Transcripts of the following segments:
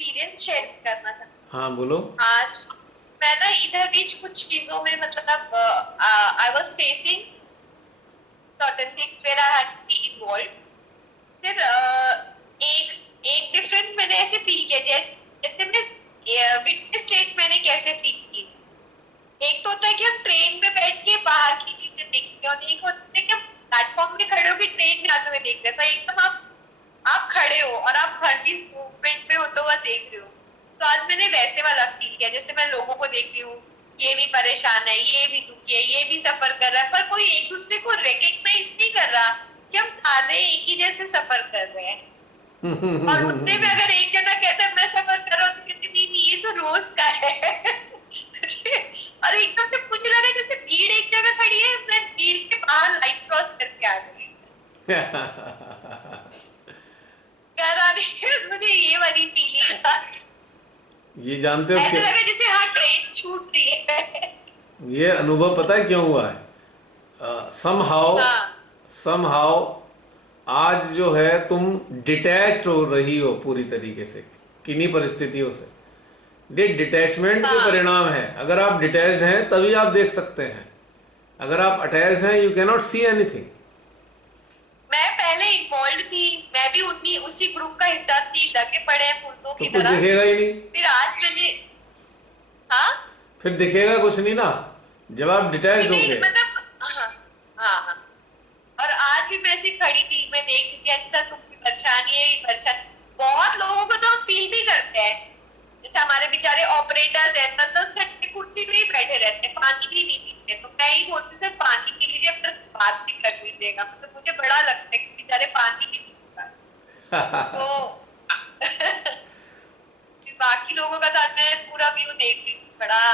Experience share करना था। हाँ बोलो। आज मैं ना इधर बीच कुछ चीजों में मतलब I was facing certain things where I had to be involve. फिर एक एक डिफरेंस मैंने ऐसे फील किया, जैसे मैं विटनेस स्टेट मैंने कैसे फील की। एक तो होता है कि हम ट्रेन में बैठ के बाहर की चीजें देखते हैं, और एक होता है कि हम प्लेटफॉर्म पे खड़े होकर ट्रेन जाते हुए देख रहे हैं। तो एकदम आप खड़े हो और आप हर चीज मूवमेंट में होता हुआ देख रहे हो। तो आज मैंने वैसे वाला फील किया, जैसे मैं लोगों को देख रही हूँ, ये भी परेशान है, ये भी दुखी है, ये भी सफर कर रहा है, पर कोई एक दूसरे को रिकग्नाइज नहीं कर रहा कि हम सारे एक ही जैसे सफर कर रहे हैं। और उतने में अगर एक जना कहता है मैं सफर कर रहा हूँ, तो कहते नहीं नहीं, ये तो रोज का है। और एकदम से मुझे लगा जैसे भीड़ एक जगह खड़ी है, मैं भीड़ के बाहर लाइन क्रॉस करके आ गई। घर आने के बाद मुझे ये वाली फीलिंग था, ये जानते हो ऐसा क्या, लगा जैसे हाँ ट्रेन छूट रही है। ये अनुभव पता है क्यों हुआ है? समहाउ हाँ समहाउ आज जो है तुम डिटैच्ड हो रही हो पूरी तरीके से किन्हीं परिस्थितियों से। ये डिटैचमेंट के हाँ। परिणाम है। अगर आप डिटैच्ड हैं तभी आप देख सकते हैं, अगर आप अटैच्ड हैं you can not see anything. मैं पहले इन्वॉल्व थी, मैं भी उन्हीं उसी ग्रुप का हिस्सा थी, लगे पड़े हैं पुरुषों तो की कुछ तरह। दिखेगा ही नहीं। फिर आज मैंने, हाँ फिर दिखेगा कुछ नहीं ना जब आप डिटैच्ड नहीं होगे। मतलब, हाँ हाँ हाँ। और आज भी मैं ऐसी खड़ी थी, मैं देख रही थी, अच्छा तुम भी परेशान, ये भी परेशान। बहुत लोगों को तो हम फील भी करते हैं, जैसे हमारे बेचारे ऑपरेटर्स हैं, 10-10 घंटे कुर्सी पे ही बैठे रहते हैं, पानी भी नहीं पीते। तो मैं ही बोलती सर पानी पी लीजिए, पर बात भी कर लीजिएगा। मतलब मुझे बड़ा लगता है कि बेचारे पानी भी नहीं पी पाते। तो फिर बाकी लोगों का तो आज मैं पूरा व्यू देख रही हूँ, बड़ा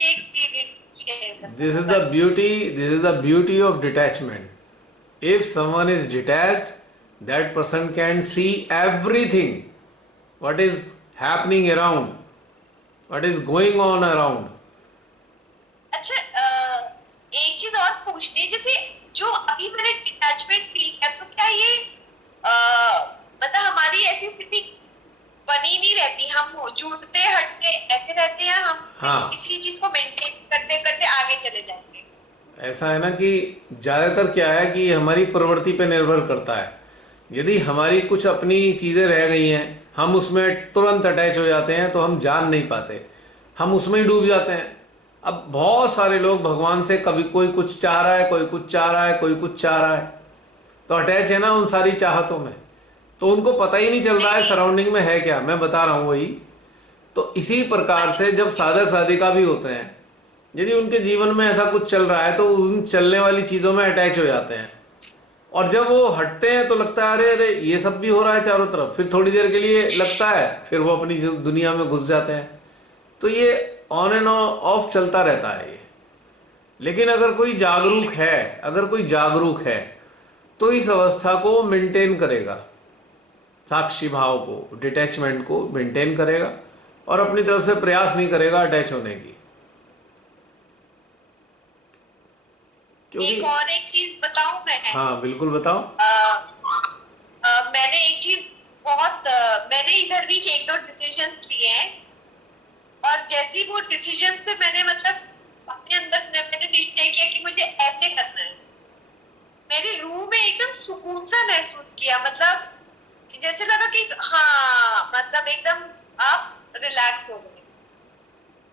एक्सपीरियंस शेयर करना दिस था is the bus. Beauty, this is the beauty of detachment. If someone is detached, that person can see everything what is happening around, what is going on around. अच्छा एक चीज और पूछनी है, जैसे जो अभी मैंने डिटैचमेंट फील किया, तो क्या ये मतलब हमारी ऐसी स्थिति बनी नहीं रहती, हम जुड़ते हटते ऐसे रहते हैं, हम हाँ, इसी चीज को मेंटेन करते करते आगे चले जाएंगे। ऐसा है ना कि ज़्यादातर क्या है कि हमारी प्रवृत्ति पे निर्भर करता है। यदि हमारी कुछ अपनी चीज़ें रह गई हैं, हम उसमें तुरंत अटैच हो जाते हैं तो हम जान नहीं पाते, हम उसमें ही डूब जाते हैं। अब बहुत सारे लोग भगवान से कभी कोई कुछ चाह रहा है, कोई कुछ चाह रहा है, कोई कुछ चाह रहा है, तो अटैच है ना उन सारी चाहतों में, तो उनको पता ही नहीं चल रहा नहीं है नहीं। सराउंडिंग में है क्या। मैं बता रहा हूँ वही। तो इसी प्रकार अच्छा से अच्छा। जब साधक साधिका भी होते हैं, यदि उनके जीवन में ऐसा कुछ चल रहा है तो उन चलने वाली चीज़ों में अटैच हो जाते हैं, और जब वो हटते हैं तो लगता है अरे अरे ये सब भी हो रहा है चारों तरफ। फिर थोड़ी देर के लिए लगता है, फिर वो अपनी दुनिया में घुस जाते हैं। तो ये ऑन एंड ऑफ चलता रहता है ये। लेकिन अगर कोई जागरूक है, अगर कोई जागरूक है तो इस अवस्था को मेंटेन करेगा, साक्षी भाव को, डिटैचमेंट को मेंटेन करेगा, और अपनी तरफ से प्रयास नहीं करेगा अटैच होने की। क्योंकि, एक चीज बताऊं मैं, हाँ बिल्कुल बताओ। मैंने एक चीज मैंने इधर भी एक दो डिसीजंस लिए हैं, और जैसी वो डिसीजन से मैंने मतलब अपने अंदर मैंने निश्चय किया कि मुझे ऐसे करना है, मेरे रूह में एकदम सुकून सा महसूस किया। मतलब जैसे लगा कि हाँ मतलब एकदम आप रिलैक्स हो गए।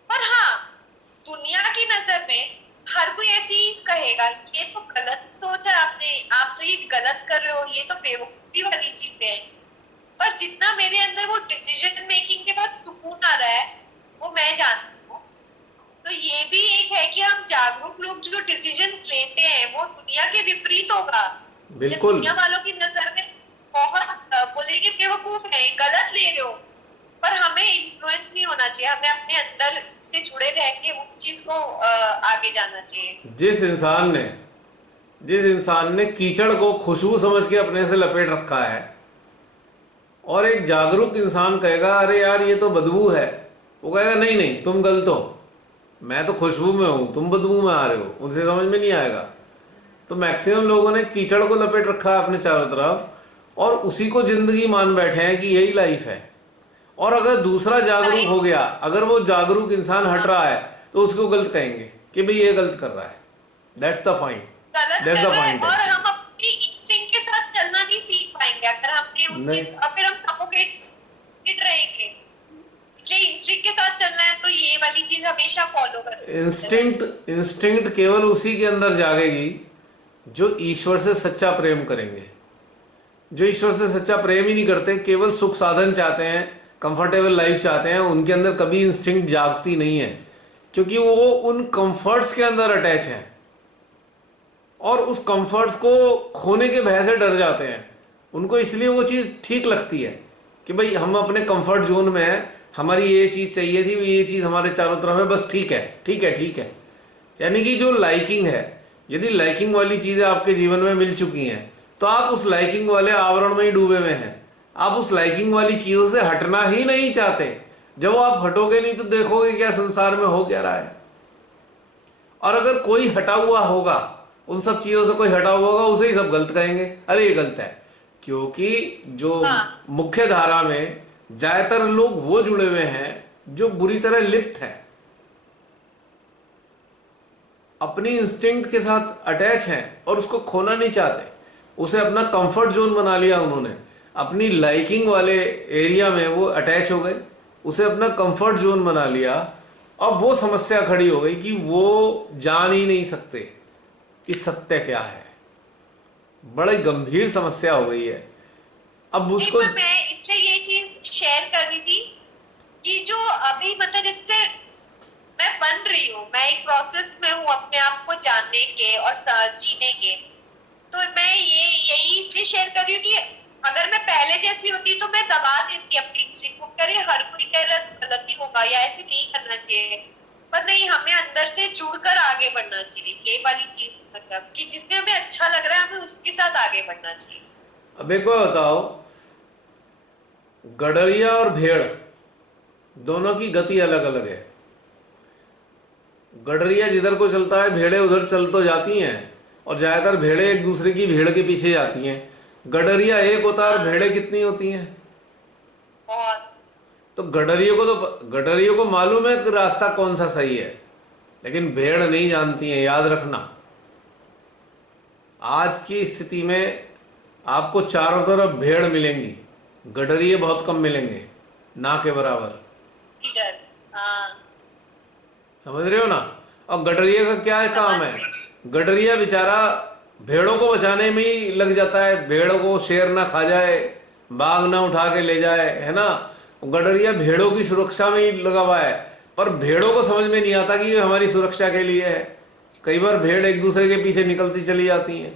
पर हाँ, दुनिया की नजर में हर कोई ऐसी कहेगा ये तो गलत सोचा आपने, आप तो ये गलत कर रहे हो, ये तो बेवकूफी वाली चीजें हैं। पर जितना मेरे अंदर वो डिसीजन मेकिंग के बाद सुकून आ रहा है, वो मैं जानती हूँ। तो ये भी एक है कि हम जागरूक लोग जो डिसीजंस लेते हैं वो दुनिया के विपरीत होगा, या बिल्कुल। दुनिया वालों की नजर में बहुत बोलेंगे बेवकूफ है, गलत ले रहे हो। पर हमें इन्फ्लुएंस नहीं होना चाहिए, हमें अपने अंदर से जुड़े रह के उस चीज को आगे जाना चाहिए। जिस इंसान ने जिस इंसान ने कीचड़ को खुशबू समझ के अपने से लपेट रखा है, और एक जागरूक इंसान कहेगा अरे यार ये तो बदबू है, वो कहेगा नहीं नहीं तुम गलत हो, मैं तो खुशबू में हूँ, तुम बदबू में आ रहे हो, उनसे समझ में नहीं आएगा। तो मैक्सिमम लोगों ने कीचड़ को लपेट रखा है अपने चारों तरफ, और उसी को जिंदगी मान बैठे हैं कि यही लाइफ है। और अगर दूसरा जागरूक हो लाइफ। गया, अगर वो जागरूक इंसान हट हाँ, रहा है, तो उसको गलत कहेंगे कि भाई ये गलत कर रहा है। That's the point. गलत दैट्स कर द रहा है पॉइंट और एक्चुअली। हम अपनी इंस्टिंक्ट के साथ चलना नहीं सीख पाएंगे अगर हमने उस नहीं, चीज, और फिर हम सफोकेटेड रहेंगे। इसलिए इंस्टिंक्ट के साथ चलना है तो ये वाली चीज हमेशा फॉलो करते रहना। इंस्टिंक्ट केवल उसी के अंदर जागेगी जो ईश्वर से सच्चा प्रेम करेंगे। जो ईश्वर से सच्चा प्रेम ही नहीं करते, केवल सुख साधन चाहते हैं, कंफर्टेबल लाइफ चाहते हैं, उनके अंदर कभी इंस्टिंक्ट जागती नहीं है, क्योंकि वो उन कंफर्ट्स के अंदर अटैच हैं और उस कंफर्ट्स को खोने के भय से डर जाते हैं। उनको इसलिए वो चीज़ ठीक लगती है कि भाई हम अपने कंफर्ट जोन में हैं, हमारी ये चीज़ चाहिए थी, ये चीज़ हमारे चारों तरफ है, बस ठीक है, ठीक है, ठीक है। यानी कि जो लाइकिंग है, यदि लाइकिंग वाली चीज़ें आपके जीवन में मिल चुकी हैं, तो आप उस लाइकिंग वाले आवरण में ही डूबे हुए हैं। आप उस लाइकिंग वाली चीज़ों से हटना ही नहीं चाहते। जब आप हटोगे नहीं तो देखोगे क्या संसार में हो क्या रहा है। और अगर कोई हटा हुआ होगा, उन सब चीज़ों से कोई हटा हुआ होगा, उसे ही सब गलत कहेंगे, अरे ये गलत है। क्योंकि जो हाँ, मुख्य धारा में ज्यादातर लोग वो जुड़े हुए हैं जो बुरी तरह लिप्त हैं, अपनी इंस्टिंक्ट के साथ अटैच हैं और उसको खोना नहीं चाहते। उसे अपना कंफर्ट जोन बना लिया उन्होंने, अपनी लाइकिंग वाले एरिया में वो अटैच हो गए, उसे अपना कंफर्ट जोन बना लिया। अब वो समस्या खड़ी हो गई कि वो जान ही नहीं सकते कि सत्य क्या है। बड़ी गंभीर समस्या हो गई है अब नहीं उसको। पर मैं इसलिए ये चीज शेयर कर रही थी कि जो अभी मतलब जैसे मैं बन रही हूँ, मैं एक प्रोसेस में हूँ अपने आप को जानने के और जीने के। तो मैं ये यही इसलिए शेयर कर रही हूँ कि अगर मैं पहले जैसी होती तो मैं दबा देती अपनी इंस्टिंक्ट को, करे हर कोई कह रहा है तो गलती होगा या ऐसे नहीं करना चाहिए। पर नहीं, हमें अंदर से जुड़कर आगे बढ़ना चाहिए, ये वाली चीज मतलब कि जिसमें हमें अच्छा लग रहा है हमें उसके साथ आगे बढ़ना चाहिए। अब एक बार बताओ, गडरिया और भेड़ दोनों की गति अलग अलग है। गडरिया जिधर को चलता है, भेड़ें उधर चल तो जाती हैं, और ज्यादातर भेड़ें एक दूसरे की भीड़ के पीछे जाती हैं। गडरिया एक होता है और हाँ, भेड़ें कितनी होती हैं। बहुत। तो गडरियों को मालूम है कि रास्ता कौन सा सही है, लेकिन भेड़ नहीं जानती है, याद रखना। आज की स्थिति में आपको चारों तरफ भेड़ मिलेंगी, गडरिये बहुत कम मिलेंगे, ना के बराबर। लीडर्स, हाँ। समझ रहे हो ना। और गडरिये का क्या है काम समझ है, गई। गडरिया बेचारा भेड़ों को बचाने में ही लग जाता है, भेड़ों को शेर ना खा जाए, बाघ ना उठा के ले जाए, है ना। गडरिया भेड़ों की सुरक्षा में ही लगा हुआ है, पर भेड़ों को समझ में नहीं आता कि ये हमारी सुरक्षा के लिए है। कई बार भेड़ एक दूसरे के पीछे निकलती चली जाती हैं,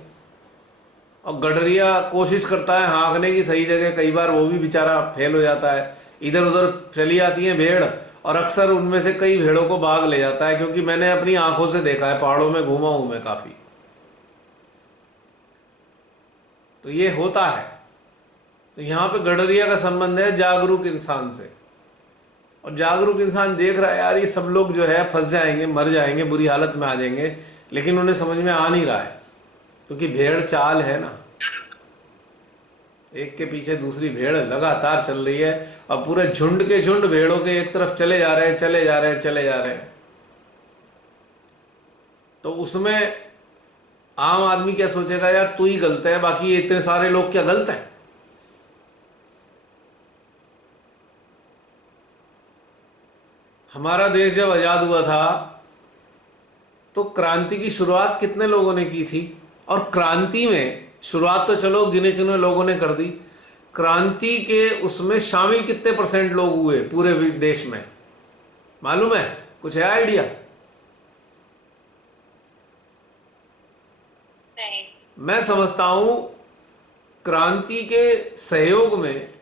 और गडरिया कोशिश करता है हाँकने की सही जगह, कई बार वो भी बेचारा फेल हो जाता है। इधर उधर चली आती हैं भेड़, और अक्सर उनमें से कई भेड़ों को बाघ ले जाता है, क्योंकि मैंने अपनी आंखों से देखा है, पहाड़ों में घूमा हूं मैं काफी। तो ये होता है। तो यहाँ पे गडरिया का संबंध है जागरूक इंसान से, और जागरूक इंसान देख रहा है यार ये सब लोग जो है फंस जाएंगे, मर जाएंगे, बुरी हालत में आ जाएंगे, लेकिन उन्हें समझ में आ नहीं रहा है, क्योंकि भेड़ चाल है ना, एक के पीछे दूसरी भेड़ लगातार चल रही है, और पूरे झुंड के झुंड भेड़ों के एक तरफ चले जा रहे हैं, चले जा रहे हैं, चले जा रहे हैं। तो उसमें आम आदमी क्या सोचेगा, यार तू ही गलत है, बाकी ये इतने सारे लोग क्या गलत है। हमारा देश जब आजाद हुआ था तो क्रांति की शुरुआत कितने लोगों ने की थी, और क्रांति में शुरुआत तो चलो गिने चुने लोगों ने कर दी, क्रांति के उसमें शामिल कितने परसेंट लोग हुए पूरे देश में, मालूम है, कुछ है आइडिया। नहीं। मैं समझता हूं क्रांति के सहयोग में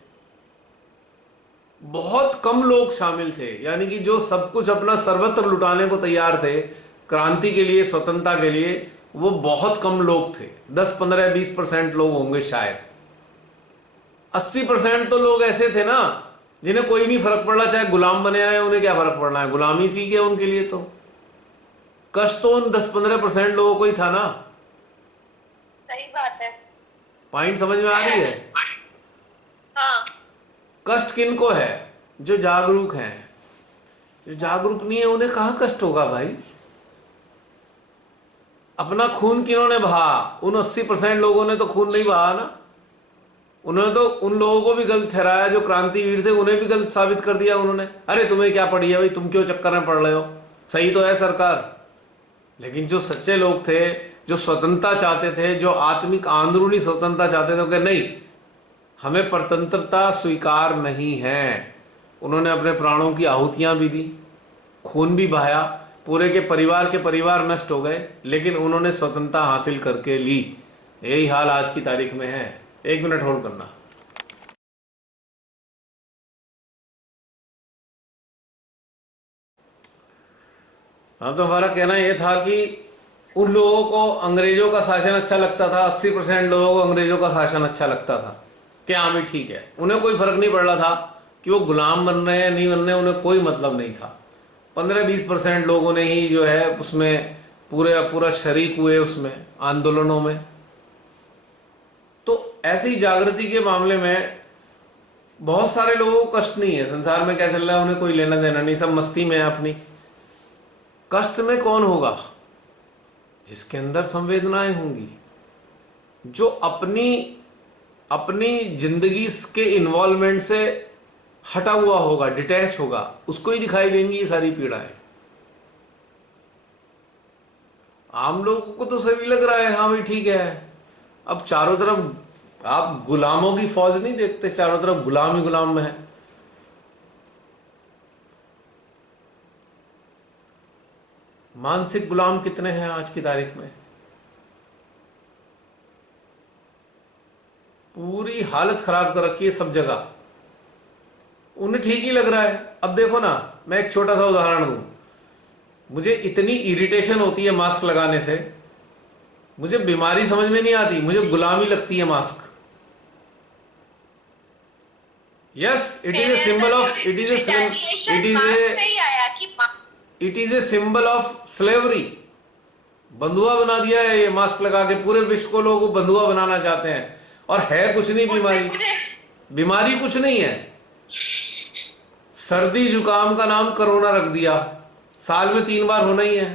बहुत कम लोग शामिल थे, यानी कि जो सब कुछ अपना सर्वत्र लुटाने को तैयार थे क्रांति के लिए, स्वतंत्रता के लिए, वो बहुत कम लोग थे। 10 15 20% लोग होंगे शायद। 80% तो लोग ऐसे थे ना जिन्हें कोई नहीं फर्क पड़ रहा, चाहे गुलाम बने रहे, उन्हें क्या फर्क पड़ना है, गुलामी सीख गया उनके लिए। तो कष्ट तो उन 10 15% लोगों को ही था ना। सही बात है। पॉइंट समझ में आ रही है? हाँ। कष्ट किनको है? जो जागरूक हैं। जो जागरूक नहीं है उन्हें कहाँ कष्ट होगा भाई? अपना खून किन्होंने बहा? उन 80% लोगों ने तो खून नहीं बहा ना। उन्होंने तो उन लोगों को भी गलत ठहराया जो क्रांतिवीर थे, उन्हें भी गलत साबित कर दिया उन्होंने। अरे तुम्हें क्या पड़ी है भाई, तुम क्यों चक्कर में पड़ रहे हो, सही तो है सरकार। लेकिन जो सच्चे लोग थे, जो स्वतंत्रता चाहते थे, जो आत्मिक अंदरूनी स्वतंत्रता चाहते थे, कि नहीं हमें परतंत्रता स्वीकार नहीं है, उन्होंने अपने प्राणों की आहुतियां भी दी, खून भी बहाया, पूरे के परिवार नष्ट हो गए, लेकिन उन्होंने स्वतंत्रता हासिल करके ली। यही हाल आज की तारीख में है। 1 मिनट होल्ड करना। हाँ, तो हमारा कहना यह था कि उन लोगों को अंग्रेजों का शासन अच्छा लगता था, 80% लोगों को अंग्रेजों का शासन अच्छा लगता था कि हाँ भी ठीक है, उन्हें कोई फर्क नहीं पड़ रहा था कि वो गुलाम बन रहे हैं नहीं बन रहे, उन्हें कोई मतलब नहीं था। 15-20% लोगों ने ही जो है उसमें पूरे पूरा शरीक हुए उसमें आंदोलनों में। तो ऐसी जागृति के मामले में बहुत सारे लोगों को कष्ट नहीं है, संसार में क्या चल रहा है उन्हें कोई लेना देना नहीं, सब मस्ती में है अपनी। कष्ट में कौन होगा? जिसके अंदर संवेदनाएं होंगी, जो अपनी अपनी जिंदगी के इन्वॉल्वमेंट से हटा हुआ होगा, डिटैच होगा, उसको ही दिखाई देंगी ये सारी पीड़ाएं। आम लोगों को तो सभी लग रहा है हाँ भाई ठीक है। अब चारों तरफ आप गुलामों की फौज नहीं देखते, चारों तरफ गुलाम ही गुलाम में है। मानसिक गुलाम कितने हैं आज की तारीख में? पूरी हालत खराब कर रखी है सब जगह। उन्हें ठीक ही लग रहा है। अब देखो ना, मैं एक छोटा सा उदाहरण दूं। मुझे इतनी इरिटेशन होती है मास्क लगाने से, मुझे बीमारी समझ में नहीं आती, मुझे गुलामी लगती है mask. Yes, it is a मेरे सिंबल अंदर ऑफ भी retaliation इट इज मार्क्स ए से ही आया कि it is a symbol of slavery. बंधुआ बना दिया है ये मास्क लगा के, पूरे विश्व को लोग बंधुआ बनाना चाहते हैं। और है कुछ नहीं उससे बीमारी, मुझे बीमारी कुछ नहीं है। सर्दी जुकाम का नाम कोरोना रख दिया। साल में 3 बार होना ही है,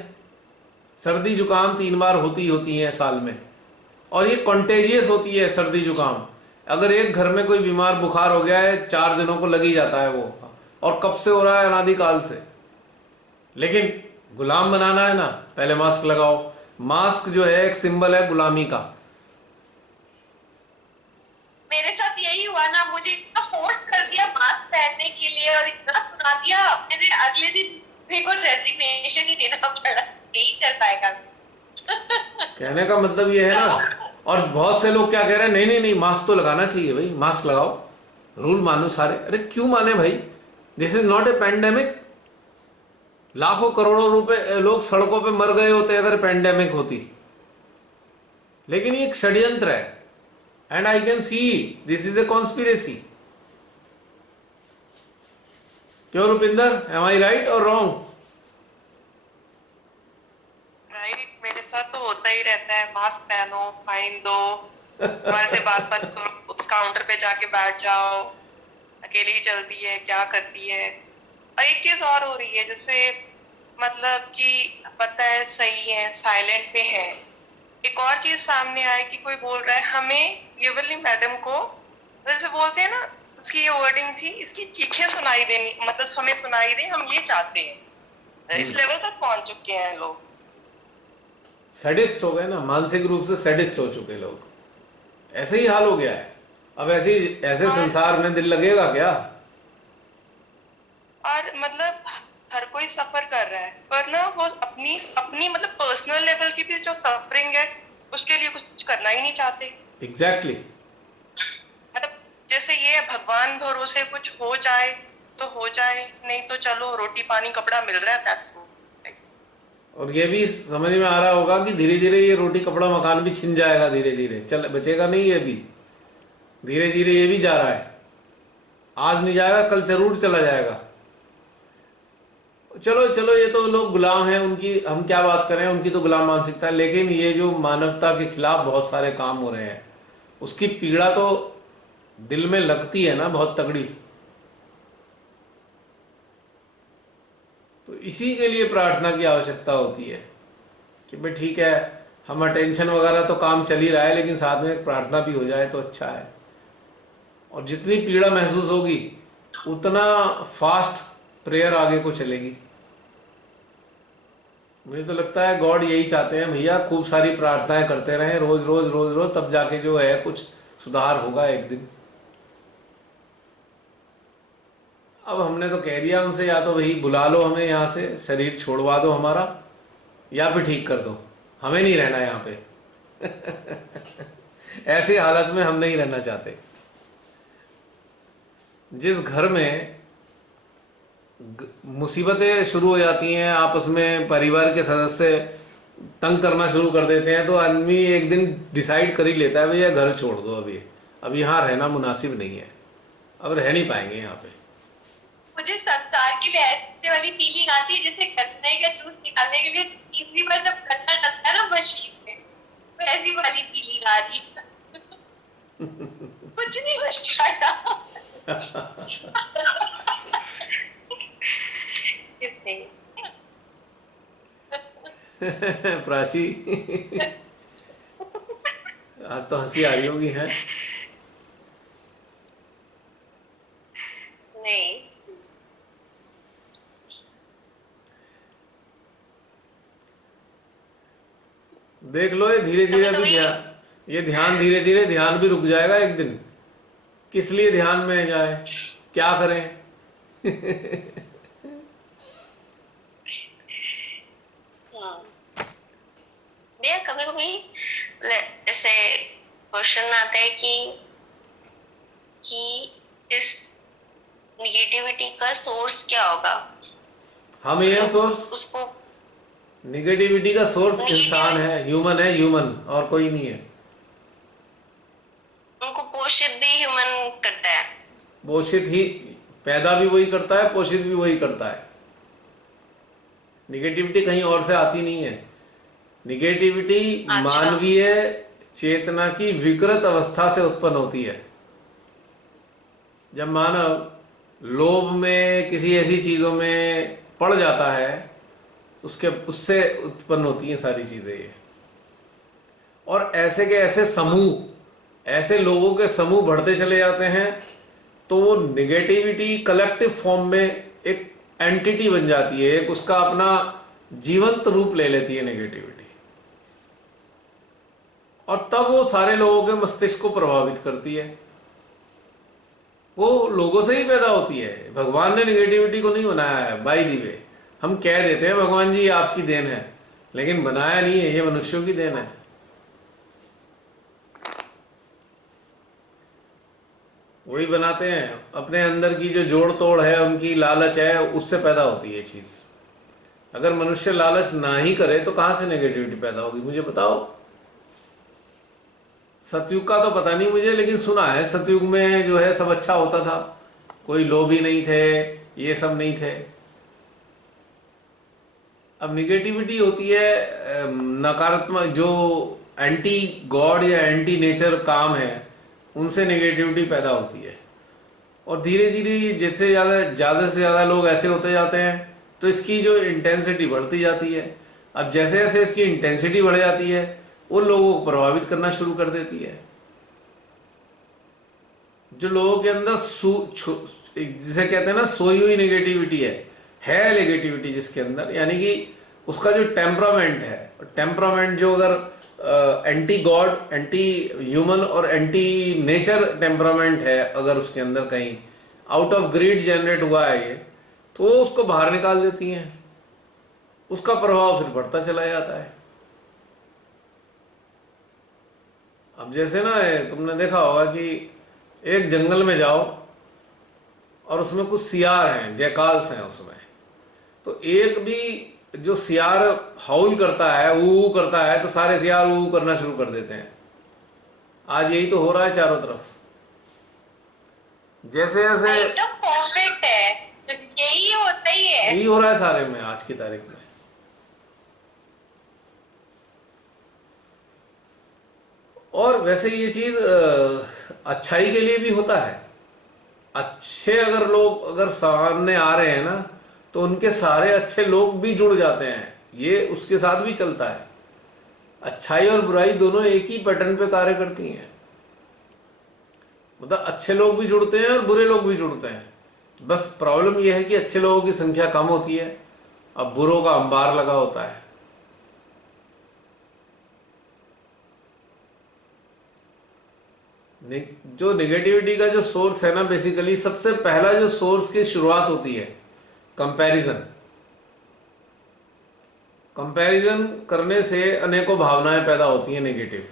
सर्दी जुकाम 3 बार होती है साल में। और ये कॉन्टेजियस होती है सर्दी जुकाम। अगर एक घर में कोई बीमार बुखार हो गया है, 4 दिनों को लग ही जाता है वो। और कब से हो रहा है? अनादिकाल से। लेकिन गुलाम बनाना है ना, पहले मास्क लगाओ। मास्क जो है एक सिंबल है गुलामी का। मेरे साथ यही हुआ ना, मुझे इतना फोर्स कर दिया मास्क पहनने के लिए और इतना सुना दिया, मैंने अगले दिन मेरे को रेजिग्नेशन ही देना पड़ा, नहीं चल पाएगा। कहने का मतलब ये है ना। और बहुत से लोग क्या कह रहे हैं, नहीं नहीं नहीं मास्क तो लगाना चाहिए भाई, मास्क लगाओ, रूल मानो सारे। अरे क्यों माने भाई? This is not a pandemic. लाखों करोड़ों रुपए लोग सड़कों पे मर गए होते अगर पैंडेमिक होती। लेकिन ये एक षड्यंत्र है, and I can see this is a conspiracy. क्यों रुपिंदर, एम आई राइट और रॉन्ग? राइट, मेरे साथ तो होता ही रहता है, मास्क पहनो, फाइन दो, वैसे बात मत करो, उस काउंटर पे जाके बैठ जाओ, अकेली ही चलती है, क्या करती है। और एक चीज और हो रही है, जैसे मतलब कि पता है सही है, साइलेंट पे है। एक और चीज सामने आई कि कोई बोल रहा है हमें, युवली मैडम को, जैसे बोलते हैं ना, उसकी ये वर्डिंग थी, इसकी चीखें सुनाई देनी, मतलब हमें सुनाई दे, हम ये चाहते हैं। इस लेवल तक पहुंच चुके हैं लोग। सैडिस्ट हो गए ना, मानसिक रूप से सैडिस्ट हो चुके लोग। ऐसे ही हाल हो गया है। अब ऐसे संसार में दिल लगेगा क्या? और मतलब हर कोई सफर कर रहा है, पर ना वो अपनी अपनी मतलब पर्सनल लेवल की भी जो सफरिंग है, उसके लिए कुछ करना ही नहीं चाहते। एग्जैक्टली मतलब जैसे ये भगवान भरोसे कुछ हो जाए तो हो जाए, नहीं तो चलो रोटी पानी कपड़ा मिल रहा है, that's all। और ये भी समझ में आ रहा होगा कि धीरे धीरे ये रोटी कपड़ा मकान भी छिन जाएगा, धीरे धीरे चल बचेगा नहीं। ये भी धीरे धीरे ये भी जा रहा है, आज नहीं जाएगा कल जरूर चला जाएगा। चलो चलो, ये तो लोग गुलाम हैं, उनकी हम क्या बात करें, उनकी तो गुलाम मानसिकता है। लेकिन ये जो मानवता के खिलाफ बहुत सारे काम हो रहे हैं, उसकी पीड़ा तो दिल में लगती है ना बहुत तगड़ी। तो इसी के लिए प्रार्थना की आवश्यकता होती है कि भाई ठीक है, हम अटेंशन वगैरह तो काम चल ही रहा है, लेकिन साथ में एक प्रार्थना भी हो जाए तो अच्छा है। और जितनी पीड़ा महसूस होगी उतना फास्ट प्रेयर आगे को चलेगी। मुझे तो लगता है गॉड यही चाहते हैं भैया, खूब सारी प्रार्थनाएं करते रहें रोज रोज रोज रोज, तब जाके जो है कुछ सुधार होगा एक दिन। अब हमने तो कह दिया उनसे, या तो वही बुला लो हमें यहाँ से, शरीर छोड़वा दो हमारा, या फिर ठीक कर दो, हमें नहीं रहना यहाँ पे। ऐसी हालत में हम नहीं रहना चाहते। जिस घर में मुसीबतें शुरू हो जाती हैं, आपस में परिवार के सदस्य तंग करना शुरू कर देते हैं, तो आदमी एक दिन डिसाइड कर ही लेता है भैया घर छोड़ दो, अभी अब यहाँ रहना मुनासिब नहीं है, अब रह नहीं पाएंगे यहाँ पे। मुझे संसार के लिए ऐसे वाली फीलिंग आती है जैसे गन्ने का जूस निकालने के लिए तीसरी बार जब गन्ना डलता है ना मशीन में, वैसी वाली फीलिंग आ रही है। कुछ नहीं बचाया। प्राची, आज तो हंसी आ रही होगी है? नहीं, देख लो, ये धीरे धीरे अभी कभी-कभी ये ध्यान धीरे धीरे ध्यान भी रुक जाएगा एक दिन। किस लिए ध्यान में जाए, क्या करें? भैया कभी कभी ऐसे क्वेश्चन आता है कि इस निगेटिविटी का सोर्स क्या होगा। हम ये सोर्स, उसको निगेटिविटी का सोर्स इंसान है, ह्यूमन है, ह्यूमन, और कोई नहीं है। उनको पोषित भी ह्यूमन करता है। पोषित ही, पैदा भी वही करता है, पोषित भी वही करता है। निगेटिविटी कहीं और से आती नहीं है। निगेटिविटी अच्छा। मानवीय चेतना की विकृत अवस्था से उत्पन्न होती है। जब मानव लोभ में, किसी ऐसी चीजों में पड़ जाता है, उससे उत्पन्न होती हैं सारी चीजें ये। और ऐसे के ऐसे समूह, ऐसे लोगों के समूह बढ़ते चले जाते हैं, तो वो निगेटिविटी कलेक्टिव फॉर्म में एक एंटिटी बन जाती है, एक उसका अपना जीवंत रूप ले लेती है निगेटिविटी। और तब वो सारे लोगों के मस्तिष्क को प्रभावित करती है। वो लोगों से ही पैदा होती है। भगवान ने निगेटिविटी को नहीं बनाया है बाय द वे। हम कह देते हैं भगवान जी ये आपकी देन है, लेकिन बनाया नहीं है, ये मनुष्यों की देन है। वही बनाते हैं, अपने अंदर की जो जोड़ तोड़ है, उनकी लालच है, उससे पैदा होती है चीज। अगर मनुष्य लालच ना ही करे तो कहां से नेगेटिविटी पैदा होगी, मुझे बताओ। सतयुग का तो पता नहीं मुझे, लेकिन सुना है सतयुग में जो है सब अच्छा होता था, कोई लोभी नहीं थे, ये सब नहीं थे। अब निगेटिविटी होती है नकारात्मक, जो एंटी गॉड या एंटी नेचर काम है, उनसे नेगेटिविटी पैदा होती है। और धीरे धीरे जैसे ज़्यादा से ज़्यादा लोग ऐसे होते जाते हैं, तो इसकी जो इंटेंसिटी बढ़ती जाती है। अब जैसे जैसे इसकी इंटेंसिटी बढ़ जाती है, उन लोगों को प्रभावित करना शुरू कर देती है। जो लोगों के अंदर जिसे कहते हैं ना सोई हुई नेगेटिविटी है नेगेटिविटी जिसके अंदर, यानी कि उसका जो टेम्परामेंट है, टेम्परामेंट जो अगर एंटी गॉड, एंटी ह्यूमन और एंटी नेचर टेम्परामेंट है, अगर उसके अंदर कहीं आउट ऑफ ग्रीड जनरेट हुआ है ये, तो उसको बाहर निकाल देती हैं। उसका प्रभाव फिर बढ़ता चला जाता है। अब जैसे ना, तुमने देखा होगा कि एक जंगल में जाओ और उसमें कुछ सियार हैं, जयकाल्स हैं उसमें, तो एक भी जो सियार हाउल करता है, ऊ करता है, तो सारे सियार ऊ करना शुरू कर देते हैं। आज यही तो हो रहा है चारों तरफ। जैसे जैसे एकदम परफेक्ट है, यही होता ही है। यही हो रहा है सारे में आज की तारीख में। और वैसे ये चीज अच्छाई के लिए भी होता है। अच्छे अगर लोग अगर सामने आ रहे हैं ना, तो उनके सारे अच्छे लोग भी जुड़ जाते हैं, ये उसके साथ भी चलता है। अच्छाई और बुराई दोनों एक ही पैटर्न पे कार्य करती हैं। मतलब अच्छे लोग भी जुड़ते हैं और बुरे लोग भी जुड़ते हैं। बस प्रॉब्लम यह है कि अच्छे लोगों की संख्या कम होती है, अब बुरों का अंबार लगा होता है। जो नेगेटिविटी का जो सोर्स है ना, बेसिकली सबसे पहला जो सोर्स की शुरुआत होती है कंपैरिजन। कंपैरिजन करने से अनेकों भावनाएं पैदा होती हैं नेगेटिव,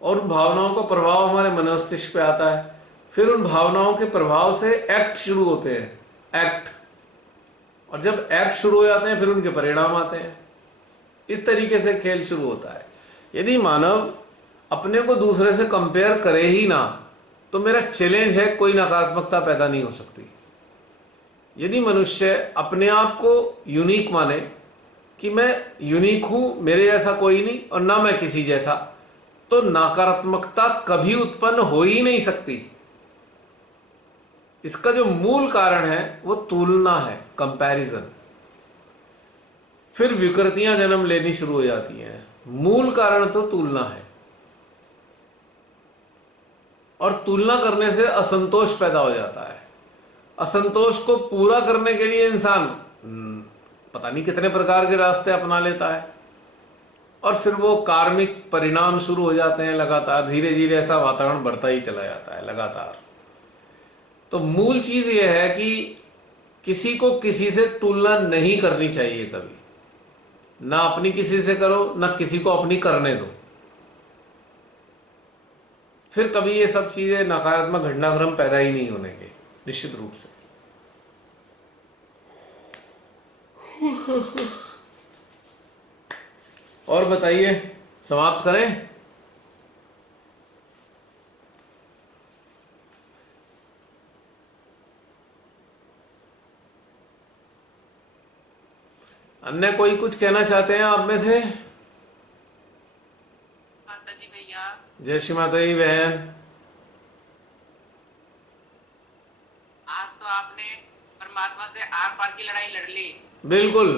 और उन भावनाओं का प्रभाव हमारे मस्तिष्क पे आता है। फिर उन भावनाओं के प्रभाव से एक्ट शुरू होते हैं, एक्ट। और जब एक्ट शुरू हो जाते हैं फिर उनके परिणाम आते हैं। इस तरीके से खेल शुरू होता है। यदि मानव अपने को दूसरे से कंपेयर करे ही ना, तो मेरा चैलेंज है कोई नकारात्मकता पैदा नहीं हो सकती। यदि मनुष्य अपने आप को यूनिक माने कि मैं यूनिक हूं, मेरे जैसा कोई नहीं और ना मैं किसी जैसा, तो नकारात्मकता कभी उत्पन्न हो ही नहीं सकती। इसका जो मूल कारण है वो तुलना है, कंपैरिजन। फिर विकृतियां जन्म लेनी शुरू हो जाती हैं। मूल कारण तो तुलना है, और तुलना करने से असंतोष पैदा हो जाता है। असंतोष को पूरा करने के लिए इंसान पता नहीं कितने प्रकार के रास्ते अपना लेता है, और फिर वो कार्मिक परिणाम शुरू हो जाते हैं लगातार। धीरे धीरे ऐसा वातावरण बढ़ता ही चला जाता है लगातार। तो मूल चीज ये है कि किसी को किसी से तुलना नहीं करनी चाहिए कभी। ना अपनी किसी से करो, ना किसी को अपनी करने दो। फिर कभी ये सब चीजें नकारात्मक घटनाक्रम पैदा ही नहीं होने के, निश्चित रूप से। और बताइए, समाप्त करें? अन्य कोई कुछ कहना चाहते हैं आप में से? माता जी भैया, जय श्री माता जी बहन। आज तो आपने परमात्मा से आर पार की लड़ाई लड़ ली। बिल्कुल।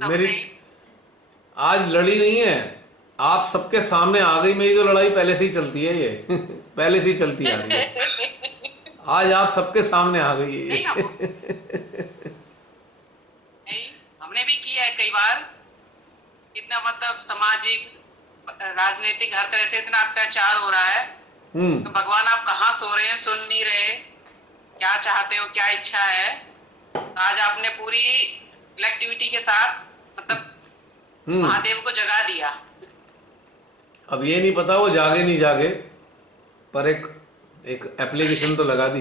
मेरी सबने आज लड़ी नहीं है, आप सबके सामने आ गई। मेरी तो लड़ाई पहले से ही चलती है ये पहले से ही चलती आ रही है। आज आप सबके सामने आ गई है। नहीं, हमने भी किया है कई बार। कितना मतलब सामाजिक राजनीतिक हर तरह से इतना अत्याचार हो रहा है। तो भगवान आप कहाँ सो रहे हैं, सुन नहीं रहे, क्या चाहते हो, क्या इच्छा है। तो आज आपने पूरी कलेक्टिविटी के साथ मतलब महादेव को जगा दिया। अब ये नहीं पता वो जागे नहीं जागे, पर एक एप्लीकेशन तो लगा दी।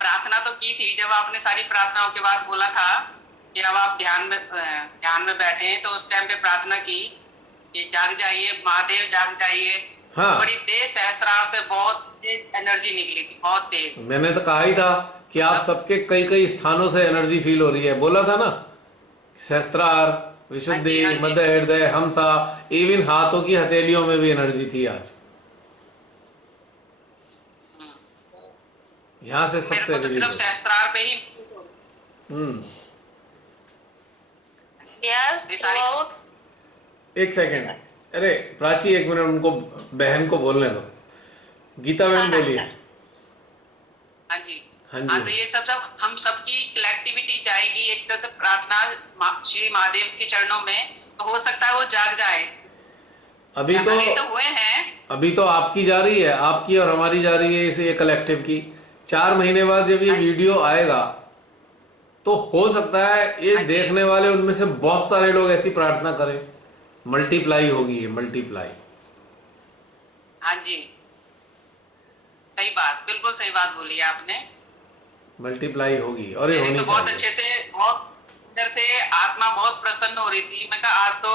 प्रार्थना तो की थी। जब आपने सारी प्रार्थनाओं के बाद बोला था कि अब आप ध्यान में बैठे हैं, तो उस टाइम पे प्रार्थना की कि जाग जाइए महादेव, जाग जाइए। हाँ। बड़ी तेज सहस्त्रार से बहुत तेज एनर्जी निकली थी, बहुत तेज। मैंने तो कहा ही था कि आप सबके कई कई स्थानों से एनर्जी फील हो रही है। बोला था ना, सहस्त्रार, विशुद्धि, हाँ जी। मध्य हृदय, हमसा, इवन हाथों की हथेलियों में भी एनर्जी थी आज। यहाँ से मेरे सबसे को तो सिर्फ सहस्त्रार पे ही Yes, throughout. एक सेकंड, अरे प्राची एक मिनट, उनको बहन को बोलने दो। गीता बहन बोलिए। हाँ जी। हाँ जी। हाँ, तो ये सब हम सबकी कलेक्टिविटी जाएगी एक तरह से प्रार्थना श्री महादेव के चरणों में, तो हो सकता है वो जाग जाए। अभी तो हुए हैं। अभी तो आपकी जा रही है, आपकी और हमारी जा रही है इस ये कलेक्टिव की। 4 महीने बाद जब ये वीडियो आएगा, तो हो सकता है ये देखने वाले उनमें से बहुत सारे लोग ऐसी प्रार्थना करें। मल्टीप्लाई होगी ये, मल्टीप्लाई। हाँ जी, सही बात, बिल्कुल सही बात बोली है आपने। मल्टीप्लाई होगी, और ये होनी तो बहुत चाहिए। अच्छे से, बहुत अंदर से आत्मा बहुत प्रसन्न हो रही थी। मैं कहा आज तो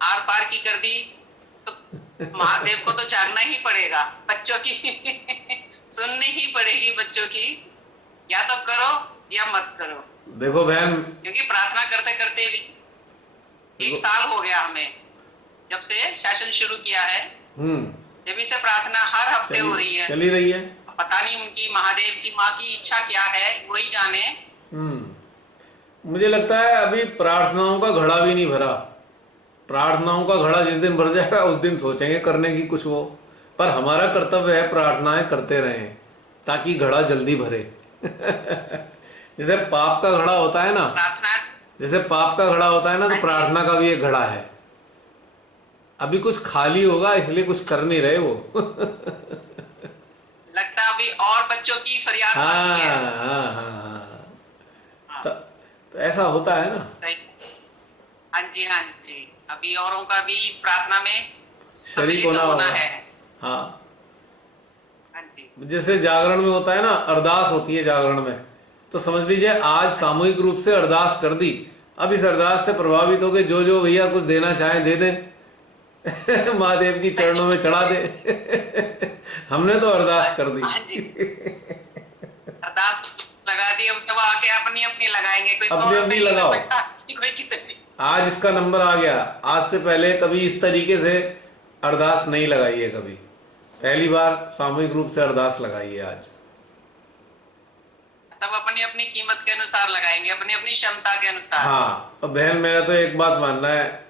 आर पार की कर दी, तो महादेव को तो जागना ही पड़ेगा, बच्चों की सुननी ही पड़ेगी बच्चों की। या तो करो या मत करो। देखो बहन, क्योंकि प्रार्थना करते करते भी 1 साल हो गया हमें। जब से सेशन शुरू किया है, हम्म। जब से प्रार्थना हर हफ्ते हो रही है। चली रही है। पता नहीं उनकी महादेव की माँ की इच्छा क्या है, वही जाने। मुझे लगता है अभी प्रार्थनाओं का घड़ा भी नहीं भरा। प्रार्थनाओं का घड़ा जिस दिन भर जाएगा उस दिन सोचेंगे करने की कुछ वो। पर हमारा कर्तव्य है प्रार्थनाएं करते रहें ताकि घड़ा जल्दी भरे। जैसे पाप का घड़ा होता है ना, प्रार्थना जैसे पाप का घड़ा होता है ना, तो हाँ जी। प्रार्थना का भी एक घड़ा है। अभी कुछ खाली होगा इसलिए कुछ कर नहीं रहे वो। लगता है अभी और बच्चों की फरियाद हाँ बाकी है। हाँ हाँ हाँ। तो ऐसा होता है ना। सही। हाँ जी, हाँ जी, अभी औरों का भी इस प्रार्थना में शरीक सम्मिलित होना होना होगा। है। हाँ, हाँ जी, जैसे जागरण में होता है ना, अरदास होती है जागरण में, तो समझ लीजिए आज सामूहिक रूप से अरदास कर दी। अब इस अरदास से प्रभावित होकर जो जो भैया कुछ देना चाहें दे दें। महादेव की चरणों में चढ़ा दे। हमने तो अरदास कर दी। हाँ जी, अरदास लगा दी, अब सब आके अपनी अपनी लगाएंगे, कोई 100 अपनी रुपए अपनी की, कोई लगाओ। 50 की, कोई कितनी। आज इसका नंबर आ गया। आज से पहले कभी इस तरीके से अरदास नहीं लगाई है कभी। पहली बार सामूहिक रूप से अरदास लगाई है आज। सब अपनी अपनी कीमत के अनुसार लगाएंगे, अपनी अपनी क्षमता के अनुसार। हाँ, और बहन मेरा तो एक बात मानना है,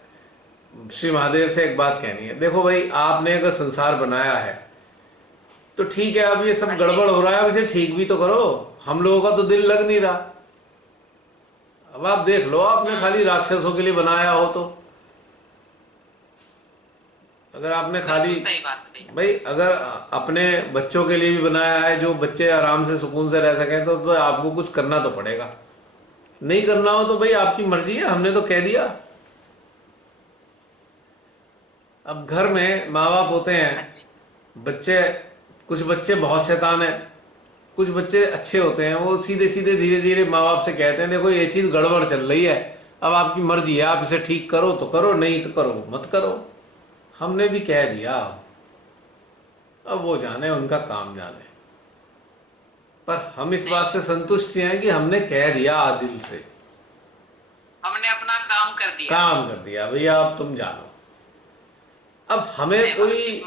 श्री महादेव से एक बात कहनी है। देखो भाई, आपने अगर संसार बनाया है तो ठीक है, अब ये सब गड़बड़ हो रहा है, अब इसे ठीक भी तो करो। हम लोगों का तो दिल लग नहीं रहा। अब आप देख लो, आपने खाली राक्षसों के लिए बनाया हो तो, अगर आपने खाली, सही बात है। भाई अगर अपने बच्चों के लिए भी बनाया है, जो बच्चे आराम से सुकून से रह सकें, तो आपको कुछ करना तो पड़ेगा। नहीं करना हो तो भाई आपकी मर्जी है, हमने तो कह दिया। अब घर में माँ बाप होते हैं, बच्चे, कुछ बच्चे बहुत शैतान है, कुछ बच्चे अच्छे होते हैं, वो सीधे सीधे धीरे धीरे माँ बाप से कहते हैं देखो ये चीज़ गड़बड़ चल रही है, अब आपकी मर्जी है, आप इसे ठीक करो तो करो, नहीं तो करो मत करो। हमने भी कह दिया, अब वो जाने, उनका काम जाने। पर हम इस बात से संतुष्ट हैं कि हमने कह दिया दिल से, हमने अपना काम कर दिया, काम कर दिया भैया, अब तुम जानो। अब हमें कोई,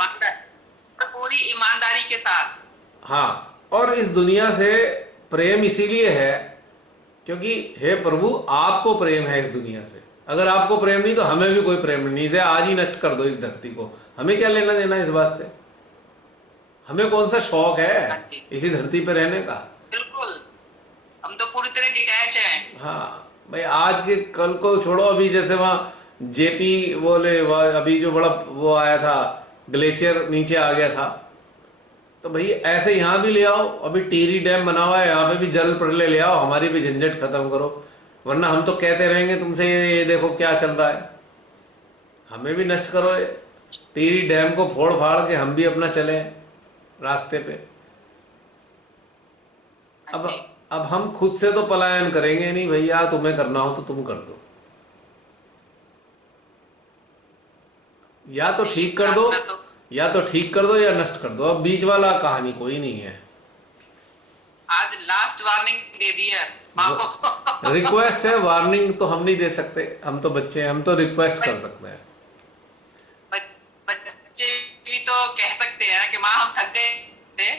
पूरी ईमानदारी के साथ। हाँ, और इस दुनिया से प्रेम इसीलिए है क्योंकि हे प्रभु आपको प्रेम है इस दुनिया से। अगर आपको प्रेम नहीं तो हमें भी कोई प्रेम नहीं। इसे आज ही नष्ट कर दो इस धरती को, हमें क्या लेना देना इस बात से। हमें कौन सा शौक है इसी धरती पे रहने का। बिल्कुल, हम तो पूरी तरह डिटैच हैं। हाँ भाई, आज के कल को छोड़ो, अभी जैसे वहाँ जेपी बोले, अभी जो बड़ा वो आया था, ग्लेशियर नीचे आ गया था, तो भाई ऐसे यहाँ भी ले आओ। अभी टिहरी डैम बना हुआ है, यहाँ पे भी जल प्रलय ले आओ, हमारी भी झंझट खत्म करो। वरना हम तो कहते रहेंगे तुमसे ये देखो क्या चल रहा है, हमें भी नष्ट करो। टिहरी डैम को फोड़ फाड़ के हम भी अपना चले रास्ते पे। अब हम खुद से तो पलायन करेंगे नहीं भैया, तुम्हें करना हो तो तुम कर दो, या तो ठीक कर दो, या तो ठीक कर दो या नष्ट कर दो। अब बीच वाला कहानी कोई नहीं है। आज लास्ट वार्निंग दे दी है माँ को। रिक्वेस्ट है, वार्निंग तो हम नहीं दे सकते, हम तो बच्चे हैं, हम तो रिक्वेस्ट कर सकते हैं। बच्चे भी तो कह सकते हैं कि माँ हम थक गए थे।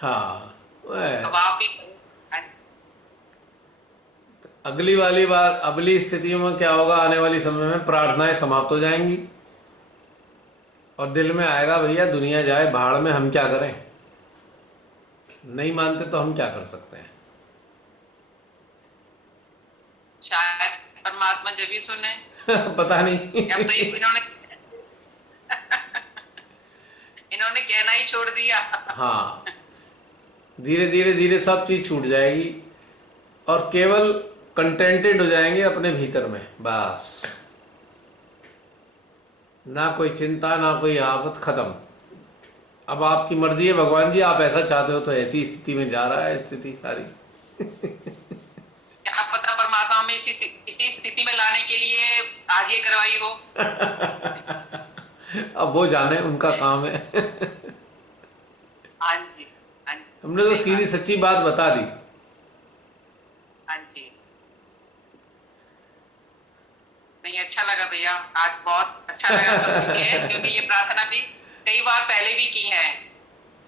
हाँ, अब आप ही अगली वाली बार, अगली स्थिति में क्या होगा, आने वाली समय में प्रार्थनाएं समाप्त हो जाएंगी और दिल में आएगा भैया दुनिया जाए भाड़ में, हम क्या करें। नहीं मानते तो हम क्या कर सकते हैं। शायद परमात्मा जब भी सुने। पता नहीं। अब तो इन्होंने कहना ही छोड़ दिया। हाँ, धीरे धीरे धीरे सब चीज छूट जाएगी और केवल कंटेंटेड हो जाएंगे अपने भीतर में, बस। ना कोई चिंता, ना कोई आफत, खत्म। अब आपकी मर्जी है भगवान जी, आप ऐसा चाहते हो तो ऐसी स्थिति में जा रहा है स्थिति सारी। क्या पता परमात्मा हमें इसी स्थिति में लाने के लिए आज ये करवाई हो। अब वो जाने, उनका काम है। हाँ जी, हाँ जी, हमने तो सीधी सच्ची बात बता दी। हाँ जी। नहीं, अच्छा लगा भैया, आज बहुत अच्छा लगा सुन के, क्योंकि ये प्रार्थना भी कई बार पहले भी की है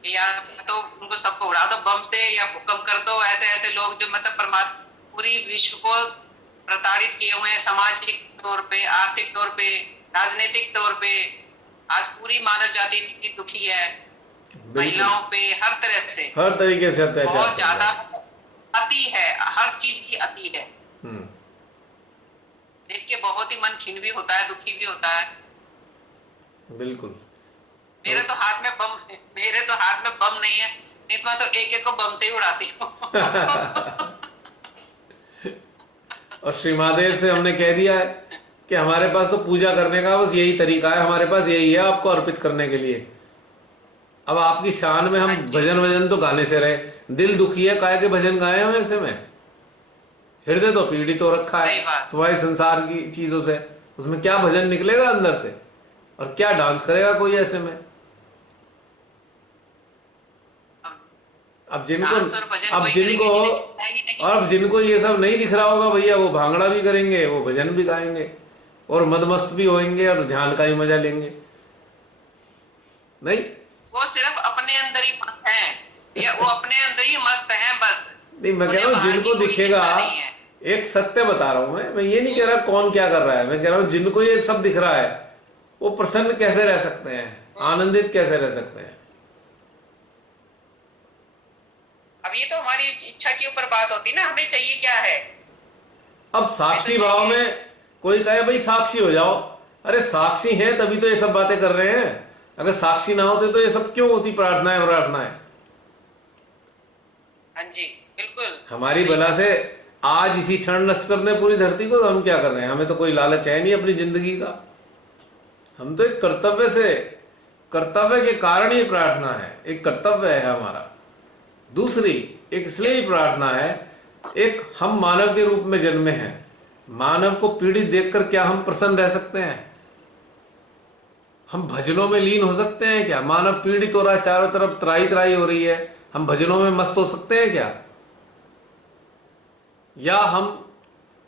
कि यार तो उनको सबको उड़ा दो बम से या भूकंप कर दो। ऐसे ऐसे लोग जो मतलब परमात्मा पूरी विश्व को प्रताड़ित किए हुए हैं, सामाजिक तौर पे, आर्थिक तौर पे, राजनीतिक तौर पे। आज पूरी मानव जाति इतनी दुखी है, बिल्कुल, महिलाओं पे हर तरह से हर तरीके से अत्याचार बहुत चल ज्यादा रहा है। अति है, हर चीज की अति है। हम्म, देख के बहुत ही मन खिन भी होता है, दुखी भी होता है। बिल्कुल। मेरे तो हाथ में बम नहीं है, नहीं तो मैं तो एक एक को बम से ही उड़ाती हूँ। और श्री महादेव से हमने कह दिया है कि हमारे पास तो पूजा करने का बस यही तरीका है, हमारे पास यही है आपको अर्पित करने के लिए। अब आपकी शान में हम भजन तो गाने से रहे, दिल दुखी है काहे के भजन गाए हम ऐसे में? हृदय तो पीड़ित हो रखा है तुम्हारी संसार की चीजों से, उसमें क्या भजन निकलेगा अंदर से? और क्या डांस करेगा कोई ऐसे में? अब जिनको ये सब नहीं दिख रहा होगा भैया, वो भांगड़ा भी करेंगे, वो भजन भी गाएंगे और मदमस्त भी होंगे और ध्यान का भी मजा लेंगे। नहीं, वो सिर्फ अपने अंदर ही मस्त हैं, या वो अपने अंदर ही मस्त हैं बस। नहीं, मैं कह रहा हूँ जिनको दिखेगा, एक सत्य बता रहा हूं मैं ये नहीं कह रहा कौन क्या कर रहा है, मैं कह रहा हूँ जिनको ये सब दिख रहा है वो प्रसन्न कैसे रह सकते हैं, आनंदित कैसे रह सकते हैं? अब ये तो हमारी इच्छा के ऊपर बात होती है ना, हमें चाहिए क्या है। अब साक्षी भाव में कोई कहे भाई साक्षी हो जाओ, अरे साक्षी हैं तभी तो ये सब बातें कर रहे हैं, अगर साक्षी ना होते तो ये सब क्यों होती प्रार्थनाएं? हाँ जी, बिल्कुल। हमारी भला से आज इसी क्षण नष्ट करने पूरी धरती को, तो हम क्या कर रहे हैं? हमें तो कोई लालच है नहीं अपनी जिंदगी का, हम तो एक कर्तव्य के कारण ही प्रार्थना है, एक कर्तव्य है हमारा। दूसरी एक इसलिए ही प्रार्थना है, एक हम मानव के रूप में जन्मे हैं, मानव को पीड़ित देखकर क्या हम प्रसन्न रह सकते हैं? हम भजनों में लीन हो सकते हैं क्या? मानव पीड़ित हो रहा है, चारों तरफ त्राही त्राही हो रही है, हम भजनों में मस्त हो सकते हैं क्या? या हम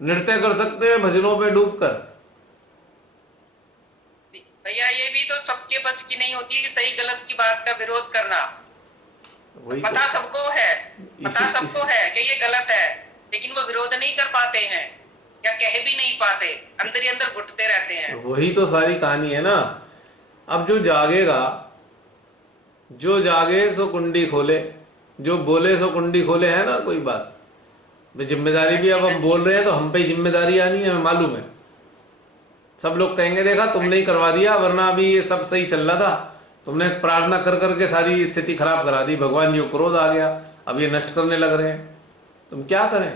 नृत्य कर सकते हैं भजनों पे डूबकर? भैया ये भी तो सबके बस की नहीं होती है, सही गलत की बात का विरोध करना। पता सबको है, कि ये गलत है, लेकिन वो विरोध नहीं कर पाते हैं या कह भी नहीं पाते, अंदर ही अंदर घुटते रहते हैं। वही तो सारी कहानी है ना। अब जो जागेगा, जो जागे सो कुंडी खोले, जो बोले सो कुंडी खोले, है ना कोई बात। जिम्मेदारी भी अब हम बोल रहे हैं तो हम पे ही जिम्मेदारी आनी है, हमें मालूम है। सब लोग कहेंगे देखा तुमने ही करवा दिया, वरना अभी ये सब सही चल रहा था, तुमने प्रार्थना कर करके सारी स्थिति खराब करा दी, भगवान जी को क्रोध आ गया, अब ये नष्ट करने लग रहे हैं, तुम क्या करें?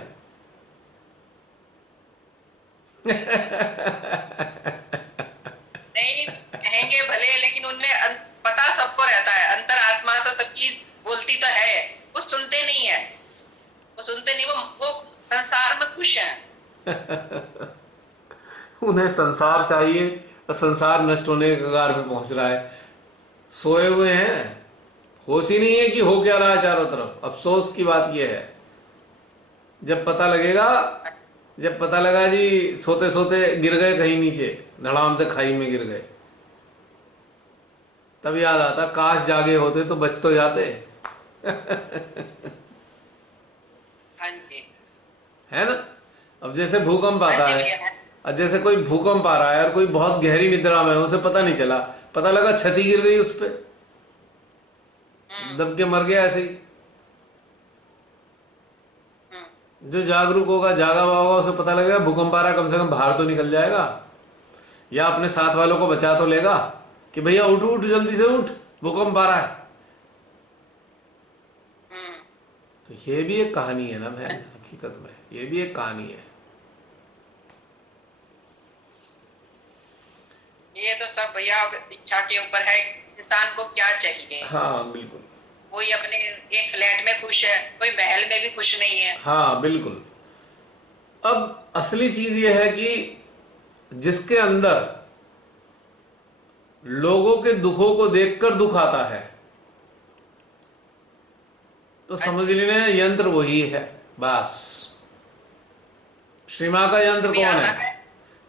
नहीं कहेंगे भले, लेकिन उनमें पता सबको रहता है, अंतर आत्मा तो सबकी बोलती तो है, वो सुनते नहीं है, वो संसार में खुश है। उन्हें संसार चाहिए और संसार नष्ट होने के कगार पे पहुंच रहा है, सोए हुए हैं, होश ही नहीं है कि हो क्या रहा है चारों तरफ। अफसोस की बात यह है, जब पता लगा जी सोते सोते गिर गए कहीं नीचे, धड़ाम से खाई में गिर गए, तब याद आता काश जागे होते तो बच तो जाते। हाँ जी, है ना। अब जैसे भूकंप आता है, और जैसे कोई भूकंप आ रहा है और कोई बहुत गहरी निद्रा में, उसे पता नहीं चला, पता लगा छती गिर गई उस पे, दब के मर गया ऐसे ही। जो जागरूक होगा, जागा हुआ होगा, उसे पता लगेगा भूकंप आ रहा है, कम से कम बाहर तो निकल जाएगा, या अपने साथ वालों को बचा तो लेगा कि भैया उठ उठ जल्दी से उठ, भूकंप आ रहा है। तो ये भी एक कहानी है ना बहन, हकीकत में ये भी एक कहानी है। ये तो सब भैया इच्छा के ऊपर है, इंसान को क्या चाहिए। हाँ बिल्कुल। कोई अपने एक फ्लैट में खुश है, कोई महल में भी खुश नहीं है। हाँ बिल्कुल। अब असली चीज ये है कि जिसके अंदर लोगों के दुखों को देखकर दुख आता है, तो समझ लेना यंत्र वही है बस। श्री मां का यंत्र कौन है?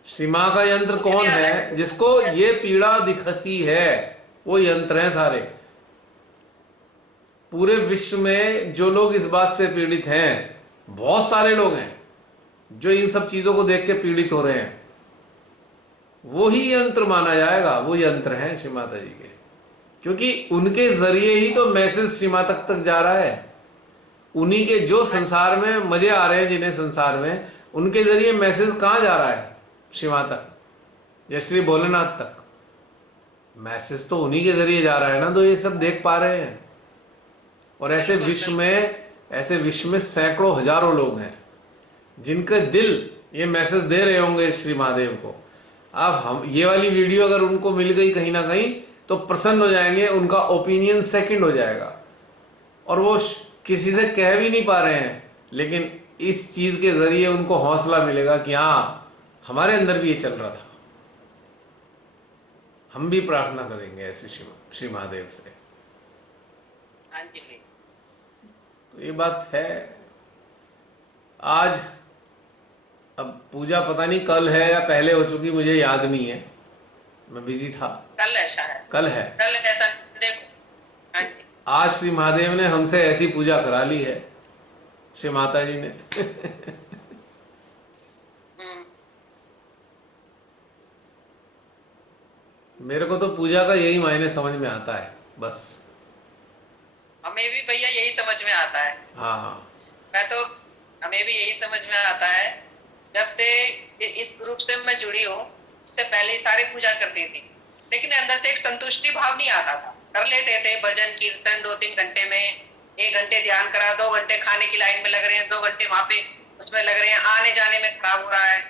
श्री माँ का यंत्र कौन है? जिसको ये पीड़ा दिखती है वो यंत्र हैं सारे। पूरे विश्व में जो लोग इस बात से पीड़ित हैं, बहुत सारे लोग हैं जो इन सब चीजों को देख के पीड़ित हो रहे हैं, वो ही यंत्र माना जाएगा। वो यंत्र हैं श्री माता जी के, क्योंकि उनके जरिए ही तो मैसेज श्री माता तक जा रहा है। उन्हीं के जो संसार में मजे आ रहे हैं, जिन्हें संसार में, उनके जरिए मैसेज कहाँ जा रहा है? श्री माता तक या श्री भोलेनाथ तक। मैसेज तो उन्हीं के जरिए जा रहा है ना, तो ये सब देख पा रहे हैं। और ऐसे विश्व में सैकड़ों हजारों लोग हैं जिनके दिल ये मैसेज दे रहे होंगे श्री महादेव को। अब हम ये वाली वीडियो अगर उनको मिल गई कहीं ना कहीं तो प्रसन्न हो जाएंगे, उनका ओपिनियन सेकंड हो जाएगा। और वो किसी से कह भी नहीं पा रहे हैं, लेकिन इस चीज के जरिए उनको हौसला मिलेगा कि हाँ, हमारे अंदर भी ये चल रहा था, हम भी प्रार्थना करेंगे ऐसे श्री महादेव से। हाँ जी भाई। तो ये बात है। आज अब पूजा पता नहीं कल है या पहले हो चुकी, मुझे याद नहीं है, मैं बिजी था। कल है शायद। कल है संडे को। हाँ जी। आज श्री महादेव ने हमसे ऐसी पूजा करा ली है, श्री माता जी ने। मेरे को तो पूजा का यही मायने समझ में आता है बस। हमें भी भैया यही समझ में आता है। हाँ हाँ, हमें भी यही समझ में आता है। जब से इस ग्रुप से मैं जुड़ी हूँ, उससे पहले सारी पूजा करती थी, लेकिन अंदर से एक संतुष्टि भाव नहीं आता था। कर लेते थे भजन कीर्तन 2-3 घंटे में, 1 घंटे ध्यान करा, 2 घंटे खाने की लाइन में लग रहे हैं, 2 घंटे वहां पे उसमें लग रहे हैं, आने जाने में खराब हो रहा है,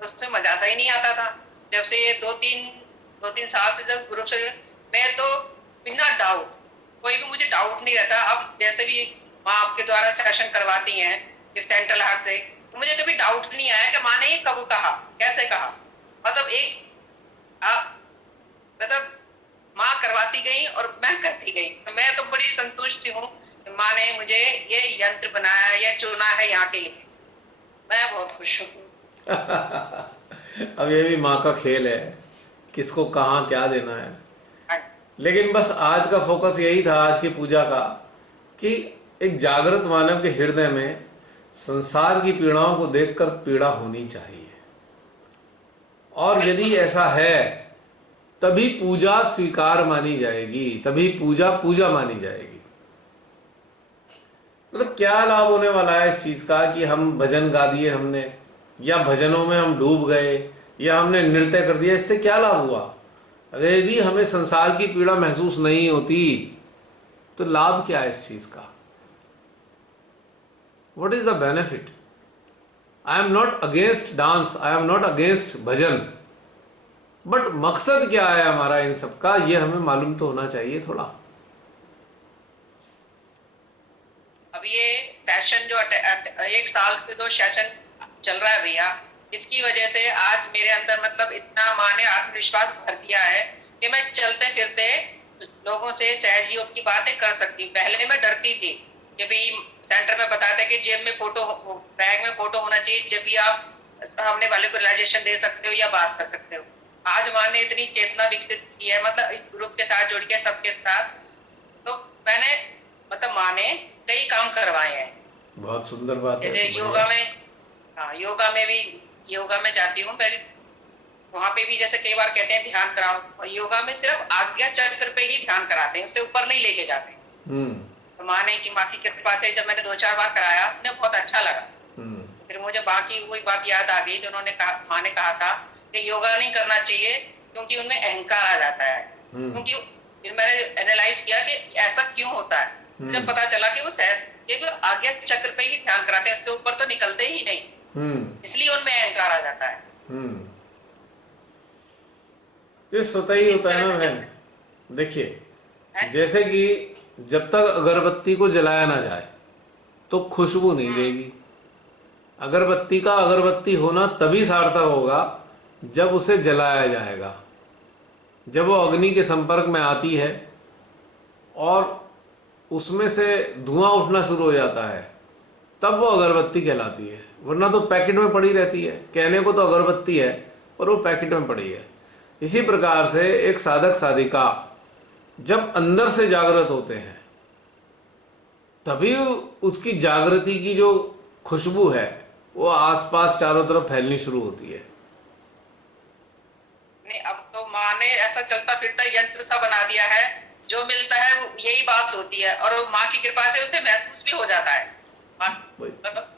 तो उसमें मजा सा ही नहीं आता था। जब से ये 2-3 साल से जब ग्रुप से, मैं तो बिना डाउट, कोई भी मुझे डाउट नहीं रहता। अब जैसे भी माँ आपके द्वारा सेशन करवाती हैं फिर सेंट्रल हार्ट से, तो मुझे कभी डाउट नहीं आया कि माँ ने ये कब कहा, कैसे कहा। मतलब मतलब माँ करवाती गई और मैं करती गई, तो मैं तो बड़ी संतुष्ट हूँ कि माँ ने मुझे ये यंत्र बनाया या चुना है यहाँ के लिए। मैं बहुत खुश हूँ। अब ये भी माँ का खेल है, किसको कहाँ क्या देना है। लेकिन बस आज का फोकस यही था, आज की पूजा का, कि एक जागृत मानव के हृदय में संसार की पीड़ाओं को देखकर पीड़ा होनी चाहिए, और यदि ऐसा है तभी पूजा स्वीकार मानी जाएगी, तभी पूजा पूजा मानी जाएगी। मतलब क्या लाभ होने वाला है इस चीज का कि हम भजन गा दिए हमने, या भजनों में हम डूब गए, या हमने नृत्य कर दिया, इससे क्या लाभ हुआ? अगर यदि हमें संसार की पीड़ा महसूस नहीं होती तो लाभ क्या है इस चीज का? What is the benefit? I am not against dance, I am not against bhajan, but मकसद क्या है हमारा इन सब का, ये हमें मालूम तो होना चाहिए थोड़ा। अब ये सेशन जो 1 साल से जो सेशन चल रहा है भैया, इसकी वजह से आज मेरे अंदर मतलब इतना माँ ने आत्मविश्वास भर दिया है कि मैं चलते फिरते लोगों से सहज योग की बातें कर सकती हूँ। पहले मैं डरती थी कि भाई सेंटर में बताते कि जेब में फोटो, बैग में फोटो होना चाहिए, जब भी आप सामने वाले को रियलाइजेशन दे सकते हो या बात कर सकते हो। आज माँ ने इतनी चेतना विकसित की है, मतलब इस ग्रुप के साथ जुड़ के सबके साथ, तो मैंने मतलब माँ ने कई काम करवाए हैं। बहुत सुंदर बात है। जैसे योगा में, हाँ योगा में जाती हूँ पहले, वहां पे भी जैसे कई बार कहते हैं ध्यान कराओ, और योगा में सिर्फ आज्ञा चक्र पे ही ध्यान कराते हैं, उससे ऊपर नहीं लेके जाते। तो माँ ने की माँ की कृपा से जब मैंने 2-4 बार कराया, उन्हें बहुत अच्छा लगा। फिर मुझे बाकी वही बात याद आ गई जो उन्होंने कहा, माँ ने कहा था कि योगा नहीं करना चाहिए क्योंकि उनमें अहंकार आ जाता है। क्योंकि फिर मैंने एनालाइज किया कि ऐसा क्यों होता है। जब पता चला कि वो आज्ञा चक्र पे ही ध्यान कराते हैं, इससे ऊपर तो निकलते ही नहीं, इसलिए उनमें अहंकार आ जाता है। ये स्वतः ही होता है ना बहन। देखिए, जैसे कि जब तक अगरबत्ती को जलाया ना जाए तो खुशबू नहीं देगी। अगरबत्ती का अगरबत्ती होना तभी सार्थक होगा जब उसे जलाया जाएगा। जब वो अग्नि के संपर्क में आती है और उसमें से धुआं उठना शुरू हो जाता है, तब वो अगरबत्ती कहलाती है। वरना तो पैकेट में पड़ी रहती है। कहने को तो अगरबत्ती है, और वो पैकेट में पड़ी है। इसी प्रकार से एक साधक साधिका जब अंदर से जागृत होते हैं तभी उसकी जागृति की जो खुशबू है वो आसपास चारों तरफ फैलनी शुरू होती है। नहीं, अब तो माँ ने ऐसा चलता फिरता यंत्र सा बना दिया है, जो मिलता है वो यही बात होती है, और माँ की कृपा से उसे महसूस भी हो जाता है। मतलब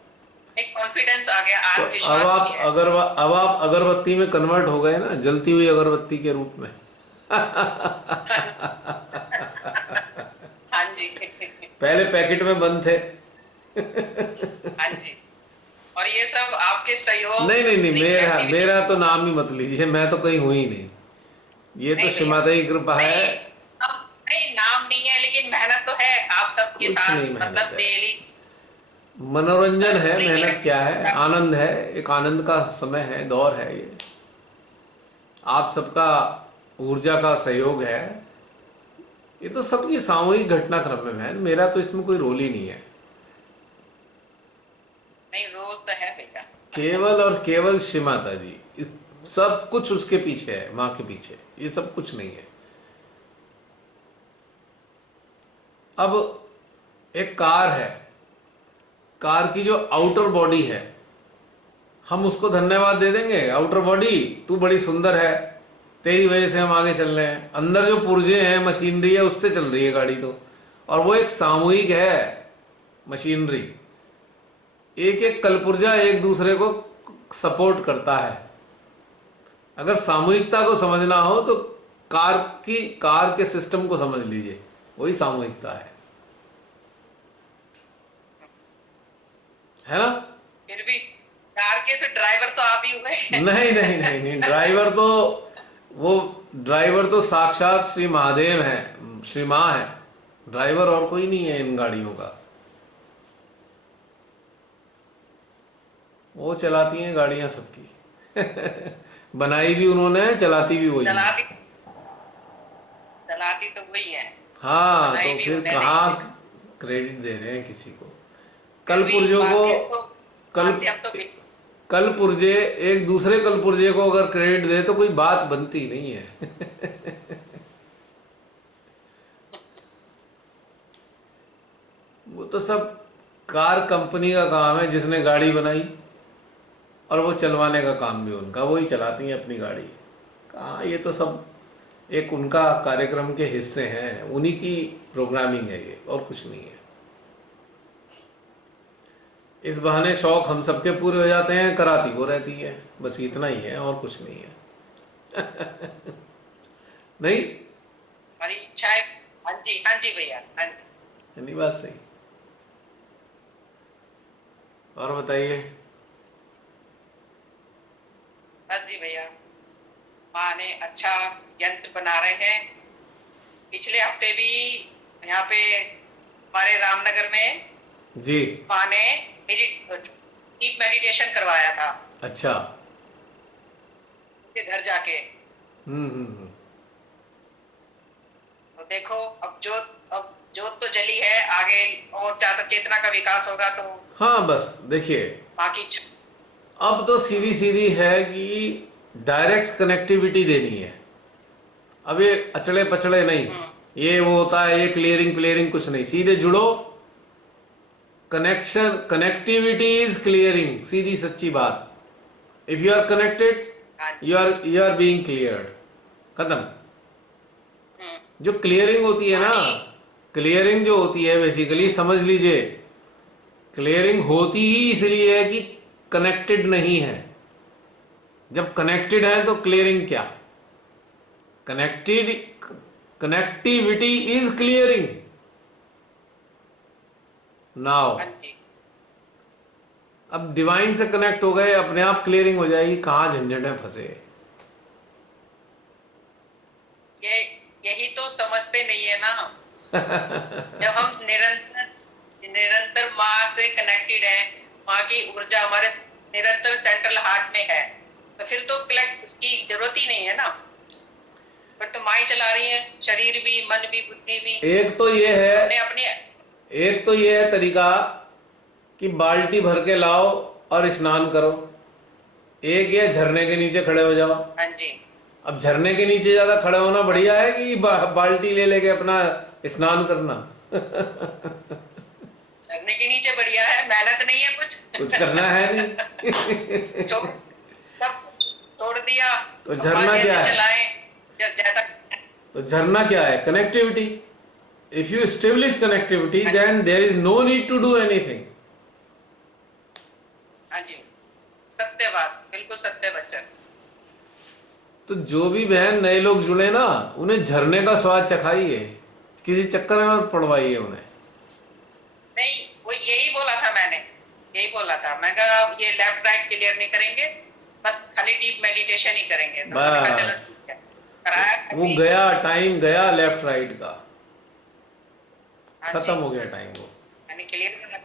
एक कॉन्फिडेंस आ गया, तो आत्मविश्वास भी है। अब आप अगरबत्ती में कन्वर्ट हो गए ना, जलती हुई अगरबत्ती के रूप में। हाँ जी। पहले पैकेट में बंद थे। हाँ जी। और ये सब आपके सहयोग नहीं नहीं नहीं, मेरा activity- मेरा तो नाम ही मत लीजिए, मैं तो कहीं हुई नहीं। ये तो नहीं श्री भैया। माता की कृपा है। नहीं, नहीं नाम नहीं है, लेकिन मेहनत तो है आप सबके कुछ साथ, नहीं मेहनत मतलब है। डेली मनोरंजन है, नहीं, मेहनत नहीं। क्या है, आनंद है, एक आनंद का समय है, दौर है ये। आप सबका ऊर्जा का सहयोग है। ये तो सबकी सामूहिक घटनाक्रम में है, मेरा तो इसमें कोई रोल ही नहीं है। नहीं, रोल तो है भैया। केवल और केवल श्री माता जी, सब कुछ उसके पीछे है, माँ के पीछे, ये सब कुछ नहीं है। अब एक कार है, कार की जो आउटर बॉडी है, हम उसको धन्यवाद दे देंगे, आउटर बॉडी तू बड़ी सुंदर है, तेरी वजह से हम आगे चल रहे हैं। अंदर जो पुर्जे हैं, मशीनरी है, उससे चल रही है गाड़ी तो, और वो एक सामूहिक है मशीनरी। एक एक कलपुर्जा एक दूसरे को सपोर्ट करता है। अगर सामूहिकता को समझना हो तो कार के सिस्टम को समझ लीजिए, वही सामूहिकता है ना? फिर भी कार के फिर ड्राइवर तो आप ही हुए। नहीं नहीं नहीं नहीं, ड्राइवर तो साक्षात श्री महादेव हैं, श्री माँ है। ड्राइवर और कोई नहीं है इन गाड़ियों का। वो चलाती हैं गाड़ियां सबकी। बनाई भी उन्होंने, चलाती भी वही है। चलाती तो वही है। हाँ, बनाई तो भी फिर उन्होंने कहाँ नहीं। क्रेडिट दे रहे हैं किसी को? फिर भी कलपुर्जों माध्यम को तो माध्यम तो कलपुर्जे एक दूसरे कलपुर्जे को अगर क्रेडिट दे तो कोई बात बनती नहीं है। वो तो सब कार कंपनी का काम है, जिसने गाड़ी बनाई, और वो चलवाने का काम भी उनका, वही चलाती हैं अपनी गाड़ी। कहाँ, ये तो सब एक उनका कार्यक्रम के हिस्से हैं, उन्हीं की प्रोग्रामिंग है ये, और कुछ नहीं है। इस बहाने शौक हम सबके पूरे हो जाते हैं, कराती वो रहती है, बस इतना ही है, और कुछ नहीं है। नहीं, हमारी इच्छा है। हाँ जी भैया, हाँ जी। नहीं, बात सही। और बताइए। बस जी भैया, माँ ने अच्छा यंत्र बना रहे हैं। पिछले हफ्ते भी यहाँ पे हमारे रामनगर में जी। माँ ने डीप मेडिटेशन करवाया था। अच्छा। उनके घर जाके। हम्म। तो देखो, अब जोत तो जली है, आगे और ज्यादा चेतना का विकास होगा तो। हाँ, बस देखिए, बाकी अब तो सीधी सीधी है कि डायरेक्ट कनेक्टिविटी देनी है। अब ये अचड़े पचड़े नहीं, ये वो होता है, ये क्लियरिंग कुछ नहीं, सीधे जुड़ो। कनेक्टिविटी इज क्लियरिंग, सीधी सच्ची बात। If you are connected, you are being cleared, खत्म। जो क्लियरिंग होती है ना, क्लियरिंग जो होती है, बेसिकली समझ लीजिए, क्लियरिंग होती ही इसलिए है कि कनेक्टेड नहीं है। जब कनेक्टेड है तो क्लियरिंग क्या? Connectivity is clearing now. अब डिवाइन से कनेक्ट हो गए, अपने आप क्लियरिंग हो जाएगी, कहाँ झंझट में फंसे। यही तो समझते नहीं है ना। जब हम निरंतर माँ से कनेक्टेड हैं, माँ की ऊर्जा हमारे निरंतर सेंट्रल हार्ट में है, तो फिर तो उसकी जरूरत ही नहीं है ना। फिर तो माँ ही चला रही है, शरीर भी, मन भी, बुद्धि भी। एक तो ये है तरीका कि बाल्टी भर के लाओ और स्नान करो, एक ये झरने के नीचे खड़े हो जाओ। हाँ जी। अब झरने के नीचे ज्यादा खड़े होना बढ़िया है कि बाल्टी ले लेके अपना स्नान करना? झरने के नीचे बढ़िया है, मेहनत नहीं है कुछ। कुछ करना है नहीं। छोड़, सब छोड़ दिया। तो भगवान झरना क्या जैसे है? चलाए, जैसा। तो झरना क्या है? Connectivity. If you establish connectivity हाँ जी। Then there is no need to do anything. हाँ जी, सत्य बात, बिल्कुल सत्य वचन। तो जो भी बहन नए लोग जुड़े ना, उन्हें झरने का स्वाद चखाइए, किसी चक्कर में मत पड़वाइए उन्हें। नहीं, वो यही बोला था मैंने, यही बोला था। मैं कहा ये लेफ्ट राइट क्लियर नहीं करेंगे, बस खाली डीप मेडिटेशन ही करेंगे। तो मैंने कहा चलो बस ठीक है, कराया वो अभी। गया, टाइम गया लेफ्ट राइट का, हाँ खत्म जी, हो गया टाइम वो। मैंने क्लियर कर रखा।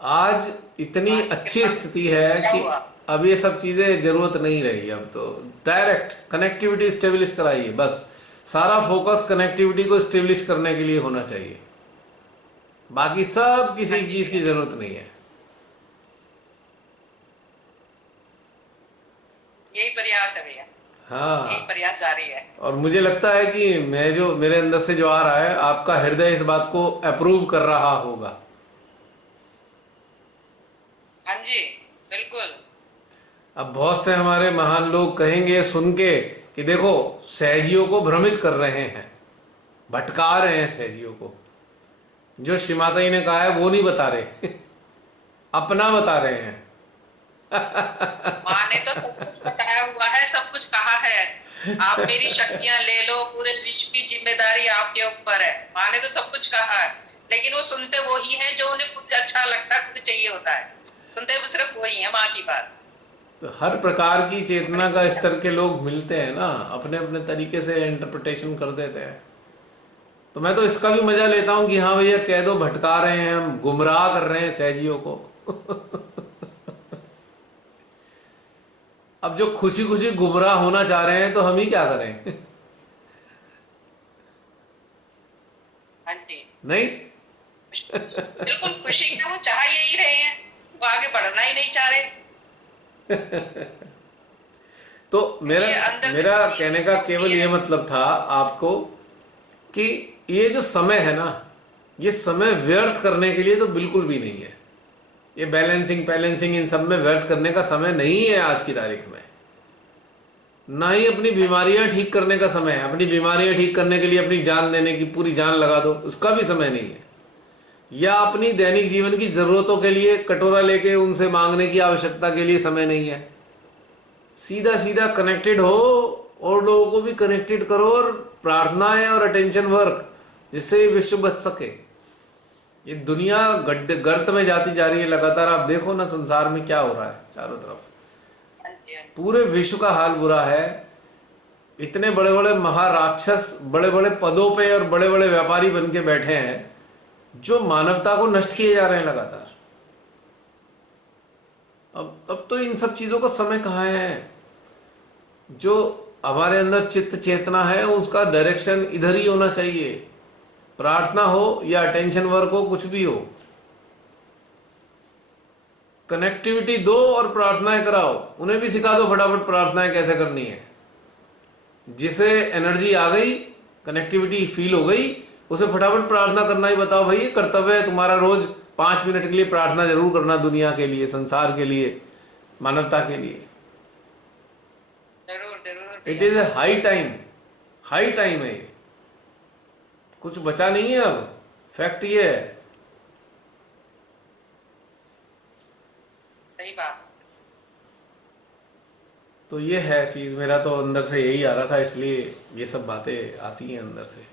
आज इतनी आज अच्छी कितना स्थिति है क्या कि हुआ? अब ये सब चीजें जरूरत नहीं रही। अब तो डायरेक्ट कनेक्टिविटी स्टेब्लिश कराइए, बस सारा फोकस कनेक्टिविटी को स्टेब्लिश करने के लिए होना चाहिए, बाकी सब हाँ किसी जी चीज की भैया, जरूरत नहीं है। यही प्रयास है भैया, यही हाँ, प्रयास जारी है। और मुझे लगता है कि मैं जो मेरे अंदर से जो आ रहा है, आपका हृदय इस बात को अप्रूव कर रहा होगा। हाँ जी, बिल्कुल। अब बहुत से हमारे महान लोग कहेंगे सुन के कि देखो सहजियों को भ्रमित कर रहे हैं, भटका रहे हैं सहजियों को। जो श्रीमाता जी ने कहा है वो नहीं बता रहे, अपना बता रहे हैं। माँ ने तो सब कुछ बताया हुआ है, सब कुछ कहा है। आप मेरी शक्तियां ले लो, पूरे विश्व की जिम्मेदारी आपके ऊपर है। माँ ने तो सब कुछ कहा है, लेकिन वो सुनते वो ही है जो उन्हें खुद अच्छा लगता है, खुद चाहिए होता है। सुनते वो सिर्फ वही है, माँ की बात। तो हर प्रकार की चेतना का स्तर के लोग मिलते हैं ना, अपने अपने तरीके से इंटरप्रिटेशन कर देते हैं। तो मैं तो इसका भी मजा लेता हूँ कि हाँ भैया कह दो भटका रहे हैं हम, गुमराह कर रहे हैं सहजियों को। अब जो खुशी खुशी गुमराह होना चाह रहे हैं तो हम ही क्या करें? हाँ जी, नहीं। बिल्कुल खुशी का वो चाह यही रहे हैं, वो आगे बढ़ना ही नहीं चाह रहे। तो मेरा ये अंदर से मेरा पूरी कहने का होती केवल है। ये मतलब था आपको कि ये जो समय है ना, ये समय व्यर्थ करने के लिए तो बिल्कुल भी नहीं है। ये बैलेंसिंग पैलेंसिंग इन सब में व्यर्थ करने का समय नहीं है आज की तारीख में। ना ही अपनी हाँ जी, बीमारियां ठीक करने का समय है। अपनी बीमारियां ठीक करने के लिए अपनी जान देने की, पूरी जान लगा दो, उसका भी समय नहीं है। या अपनी दैनिक जीवन की जरूरतों के लिए कटोरा लेके उनसे मांगने की आवश्यकता के लिए समय नहीं है। सीधा सीधा कनेक्टेड हो और लोगों को भी कनेक्टेड करो, और प्रार्थनाएं और अटेंशन वर्क, जिससे ये विश्व बच सके। ये दुनिया गड्ढे गर्त में जाती जा रही है लगातार। आप देखो ना संसार में क्या हो रहा है चारों तरफ, हाँ जी, हाँ जी। पूरे विश्व का हाल बुरा है। इतने बड़े बड़े महाराक्षस बड़े बड़े पदों पे और बड़े बड़े व्यापारी बन के बैठे हैं, जो मानवता को नष्ट किए जा रहे हैं लगातार। अब तो इन सब चीजों का समय कहाँ है? जो हमारे अंदर चित्त चेतना है उसका डायरेक्शन इधर ही होना चाहिए। प्रार्थना हो या अटेंशन वर्क हो, कुछ भी हो, कनेक्टिविटी दो और प्रार्थनाएं कराओ। उन्हें भी सिखा दो फटाफट प्रार्थनाएं कैसे करनी है। जिसे एनर्जी आ गई, कनेक्टिविटी फील हो गई, उसे फटाफट प्रार्थना करना ही बताओ। भाई ये कर्तव्य है तुम्हारा, रोज 5 मिनट के लिए प्रार्थना जरूर करना, दुनिया के लिए, संसार के लिए, मानवता के लिए। जरूर जरूर इट भैया। Is a high time, high time है ये। कुछ बचा नहीं है अब, फैक्ट ये है। सही बात। तो ये है चीज, मेरा तो अंदर से यही आ रहा था, इसलिए ये सब बातें आती हैं अंदर से।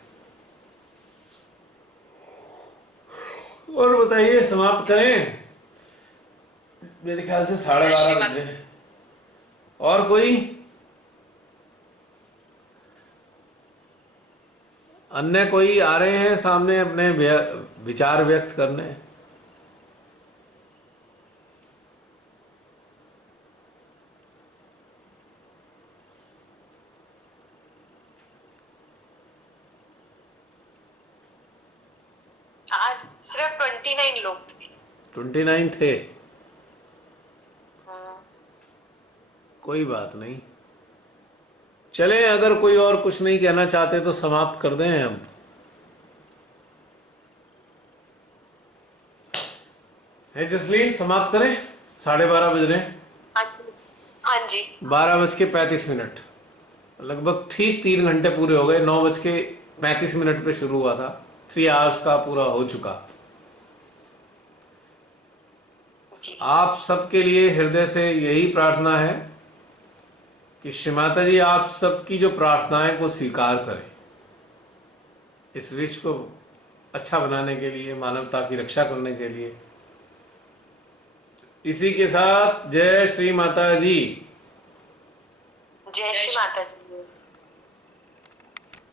और बताइए, समाप्त करें? मेरे ख्याल से 11:30 बज रहे हैं। और कोई अन्य कोई आ रहे हैं सामने अपने विचार व्यक्त करने? आज सिर्फ 29 लोग थे। 29 थे? हाँ। कोई बात नहीं। चले, अगर कोई और कुछ नहीं कहना चाहते तो समाप्त कर दें हम। है जसलीन, समाप्त करें? 12:30 बज रहे हैं। हाँ जी। 12:35, लगभग ठीक 3 घंटे पूरे हो गए। 9:35 पे शुरू हुआ था, 3 आवर्स का पूरा हो चुका। आप सबके लिए हृदय से यही प्रार्थना है कि श्री माता जी आप सबकी जो प्रार्थनाएं को स्वीकार करें, इस विश्व को अच्छा बनाने के लिए, मानवता की रक्षा करने के लिए। इसी के साथ जय श्री माता जी। जय श्री माता जी।